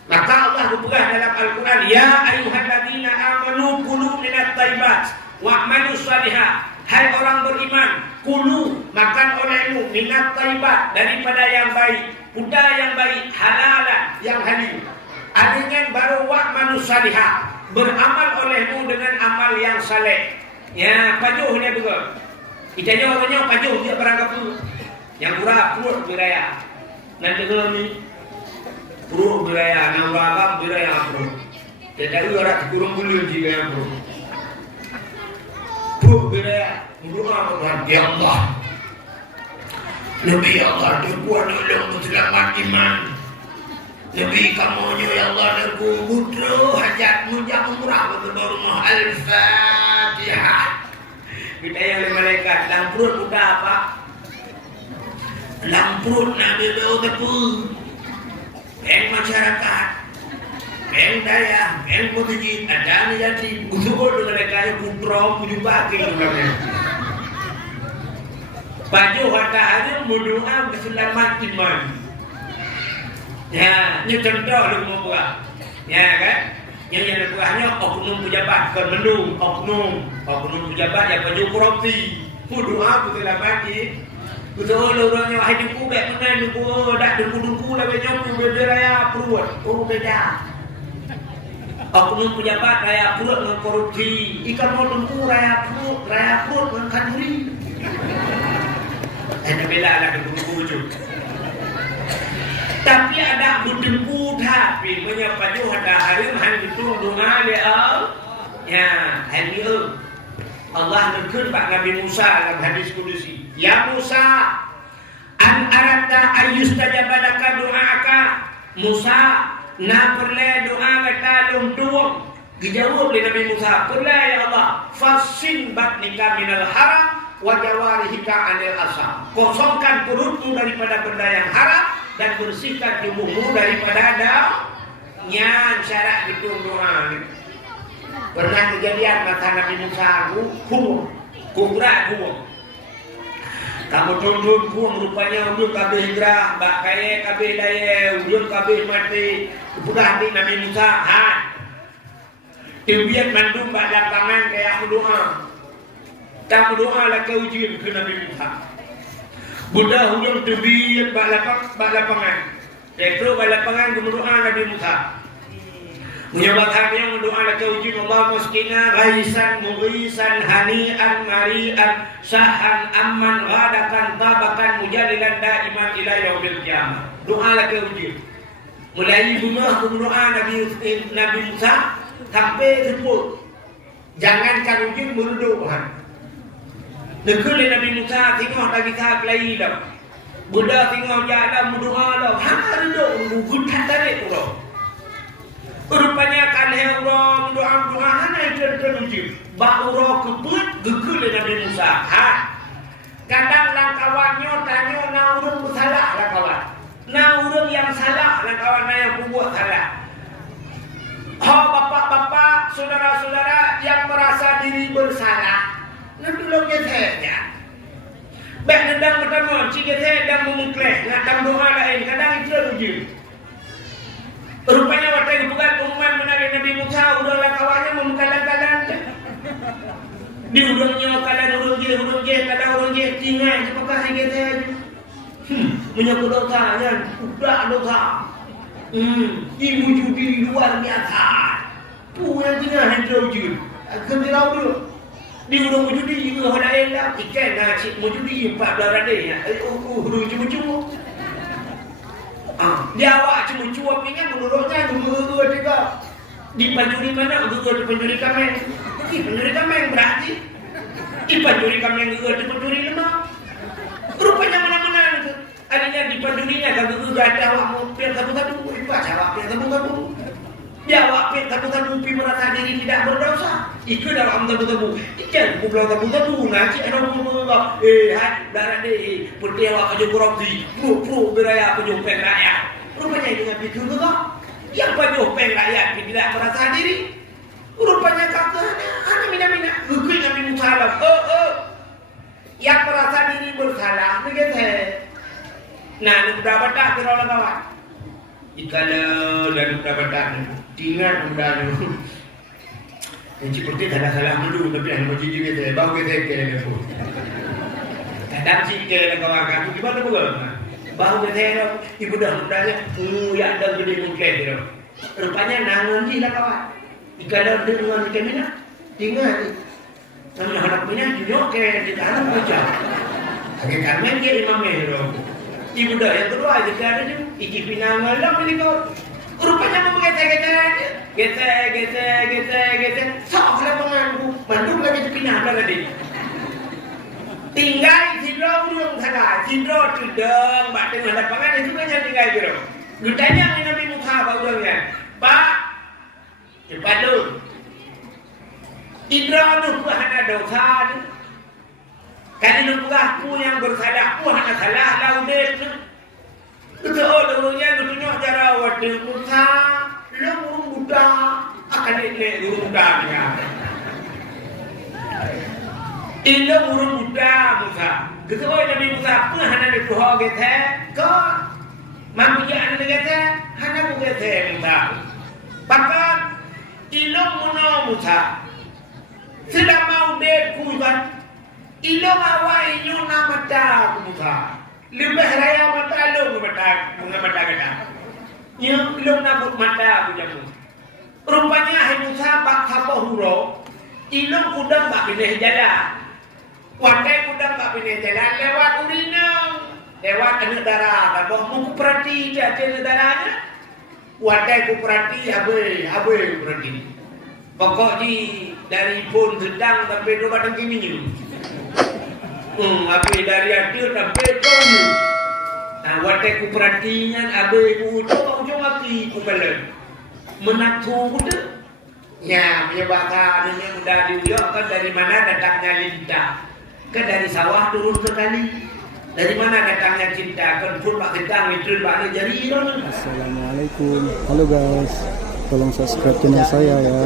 Maka Allah berpegang dalam Al-Quran, ya ayyuhalladzina amanu kulu minat thayyibat wa'malu shalihat. Hai orang beriman, kulu makan olehmu minat thayyibat daripada yang baik, budak yang baik, halalan yang halal. Adanya baru wa'malu shalihat, beramal olehmu dengan amal yang saleh. Ya, pajuh dia juga. Itanya orangnya pajuh dia berangkat tu. Yang murah perut beraya. Nanti kalau ni perut beraya, yang beragam beraya perut. Tetapi orang kurang bulu juga yang perut. Perut beraya, berdoa kepada Ya Allah. Nabi Allah terkuat nolong selamat iman. Nabi kamu ya Allah terkubur hajatmu jangan murah berdoa Al-Fatihah. Kita yang malaikat dalam perut budak apa? Dalam perut Nabi bau tepu. Peng masyarakat, peng daya, peng masjid, ada ni jadi usul dengan kaya putra puju baki namanya. Baju hatta hari berdoa keselamatan iman. Ya, ini contoh lu mau buat. Ya kan? Yang buahnya oknum pejabat kemendung, oknum pejabat yang baju korupsi. Berdoa keselamatan. Betul orangnya hidup kubek mana ni ku dak duku-duku lah banyak ku beraya perut. Oh beda. Oknum pejabat raya perut dengan korupsi. Ikan mau dengku raya perut dengan kanuri. Ada beda lah dengku je. Tapi ada dengku tapi menyapaju ada hari han itu doa dia. Ya, hari itu Allah berfirman kepada Nabi Musa dalam hadis kudusi. Ya Musa, an arata ayyustajaba laka doa'aka. Musa, na perle doa kita lumtuang. Dijawab oleh Nabi Musa, perle ya Allah, fasin batnika minal haram wa jawarihika anil asam. Kosongkan perutmu daripada benda yang haram dan bersihkan tubuhmu daripada nyan syarat gedung doa. Pernah kejadian mata Nabi Musa kubra. Kamu tunduk pun rupanya ujung kabeh hijrah, bak kaya kabeh daya, ujung kabeh mati. Kepudah di Nabi Musa, Tibian mandum bak lapangan kayak berdoa. Tak berdoa lah ke ujian ke Nabi Musa. Buddha ujung tibian bak lapangan. Tekro bak lapangan ke berdoa Nabi Musa. Menyebabkan yang berdoa laka ujian Allah muskina ghaisan mughisan hani'an mari'an sahan amman ghadakan tabakan mujadilan daiman ila yaumil qiyamah. Doa laka ujian. Mulai bunga berdoa Nabi Musa sampai sebut. Jangankan ujian meruduk Tuhan. Negeri Nabi Musa tengok lagi tak lagi dah. Buddha tengok jalan berdoa dah. Hang reduk gutat tarik tu. Rupanya kan yang orang doa hanya tertuju. Bahawa kebut gegul Nabi Musa. Kadang kawannya tanya naurung salah lah kawan. Naurung yang salah lah kawan yang buat salah. saudara-saudara yang merasa diri bersalah, nanti lo gesernya. Baik nendang pertama, si geser dan memukles, ngadam doa lain, kadang itu rujuk. Rupanya waktu itu bukan pengumuman menarik Nabi Musa, udahlah kawannya memkalan-kalan. Di udangnya kalan urung je, kadang urung je, tinggal apakah si geser. Menyangkut dosa, kan? Udah dosa. Ibu judi luar biasa. Yang tinggal yang terwujud. Kendirau dulu. Di urung judi juga ada elah. Ikan nak cik judi 14 radih. Urung cuma-cuma. Dia awak cuma-cuma punya menurutnya dua juga. Di penjuri mana? Dua di penjuri kameng. Penjuri kameng berarti. Di penjuri kameng dua di penjuri lemah. Rupanya mana-mana itu. Adanya di penjurinya kalau juga ada awak mau pian satu-satu. Itu aja awak pian satu-satu. Dia awak pian satu-satu pi merasa diri tidak berdosa. Itu dalam satu-satu. Ikan pulau satu-satu nanti ada ngomong hai darah deh. Putih awak kerja korupsi. Pro beraya penyumpeng rakyat. Rupanya dengan itu juga. Yang penyumpeng rakyat tidak merasa diri. Rupanya kakaknya anak mina-mina. Gugui Nabi Musa. Yang merasa diri bersalah begitu. Nah, udah batak kira orang kawan. Ikala dan udah batak tinggal udah nu. Yang seperti ada salah dulu tapi yang macam juga saya bau kita ke pun. Kadang sih ke kawan kamu gimana bukan? Bau kita ibu dah mudanya, ya ada gede mungkin dia. Rupanya nangan di lah kawan. Ikala dengan kita mina tinggal. Kami harap punya junok ke di tanah aja. Akhirnya dia imam mehro. Ibu dah yang kedua aja ada ni iki pinangan lah ni kau. Rupanya mau gete. Sok lah pengangu. Mandung lagi di pinang lagi. Tinggal sidro urung sana. Sidro tudeng bak dengan lapangan itu banyak tinggal gitu. Gudanya Nabi Musa baurangnya. Pak cepat lu. Sidro tu hana dosa ni. Kan lu aku yang bersalah, aku hanya salah laudet. Itu orangnya tunjuk cara waktu Musa, lu urung Buddha, akan ini urung Buddha dia. Ini urung Buddha Musa. Itu Nabi Musa pun hanya dikuhau gitu. Kau manusia anda gitu, hanya begitu Musa. Bahkan ilmu Musa sudah mau dekuiban. Ilong awak inyo na mata kumuka. Lebih raya mata lo mga mata kata. Yung ilong na mata kujamu. Rupanya hai Musa bak sapa huro. Ilong kudang bak pilih jalan. Wadai kudang bak pilih jalan lewat urinang. Lewat negara. Kalau mau perhati jadi negaranya. Wadai ku perhati abe perhati. Pokoknya dari pun sedang sampai rumah tangki minyak. Abe dari akhir sampai kau. Nah, watak ku perhatian abe ku ujung api ku balik. Menatu kuda. Ya, menyebabkan ini mudah diuyokkan dari mana datangnya lintah. Kan dari sawah turun ke kali. Dari mana datangnya cinta? Kan pun pak gedang itu pak jari orang. Assalamualaikum. Halo guys. Tolong subscribe channel saya ya.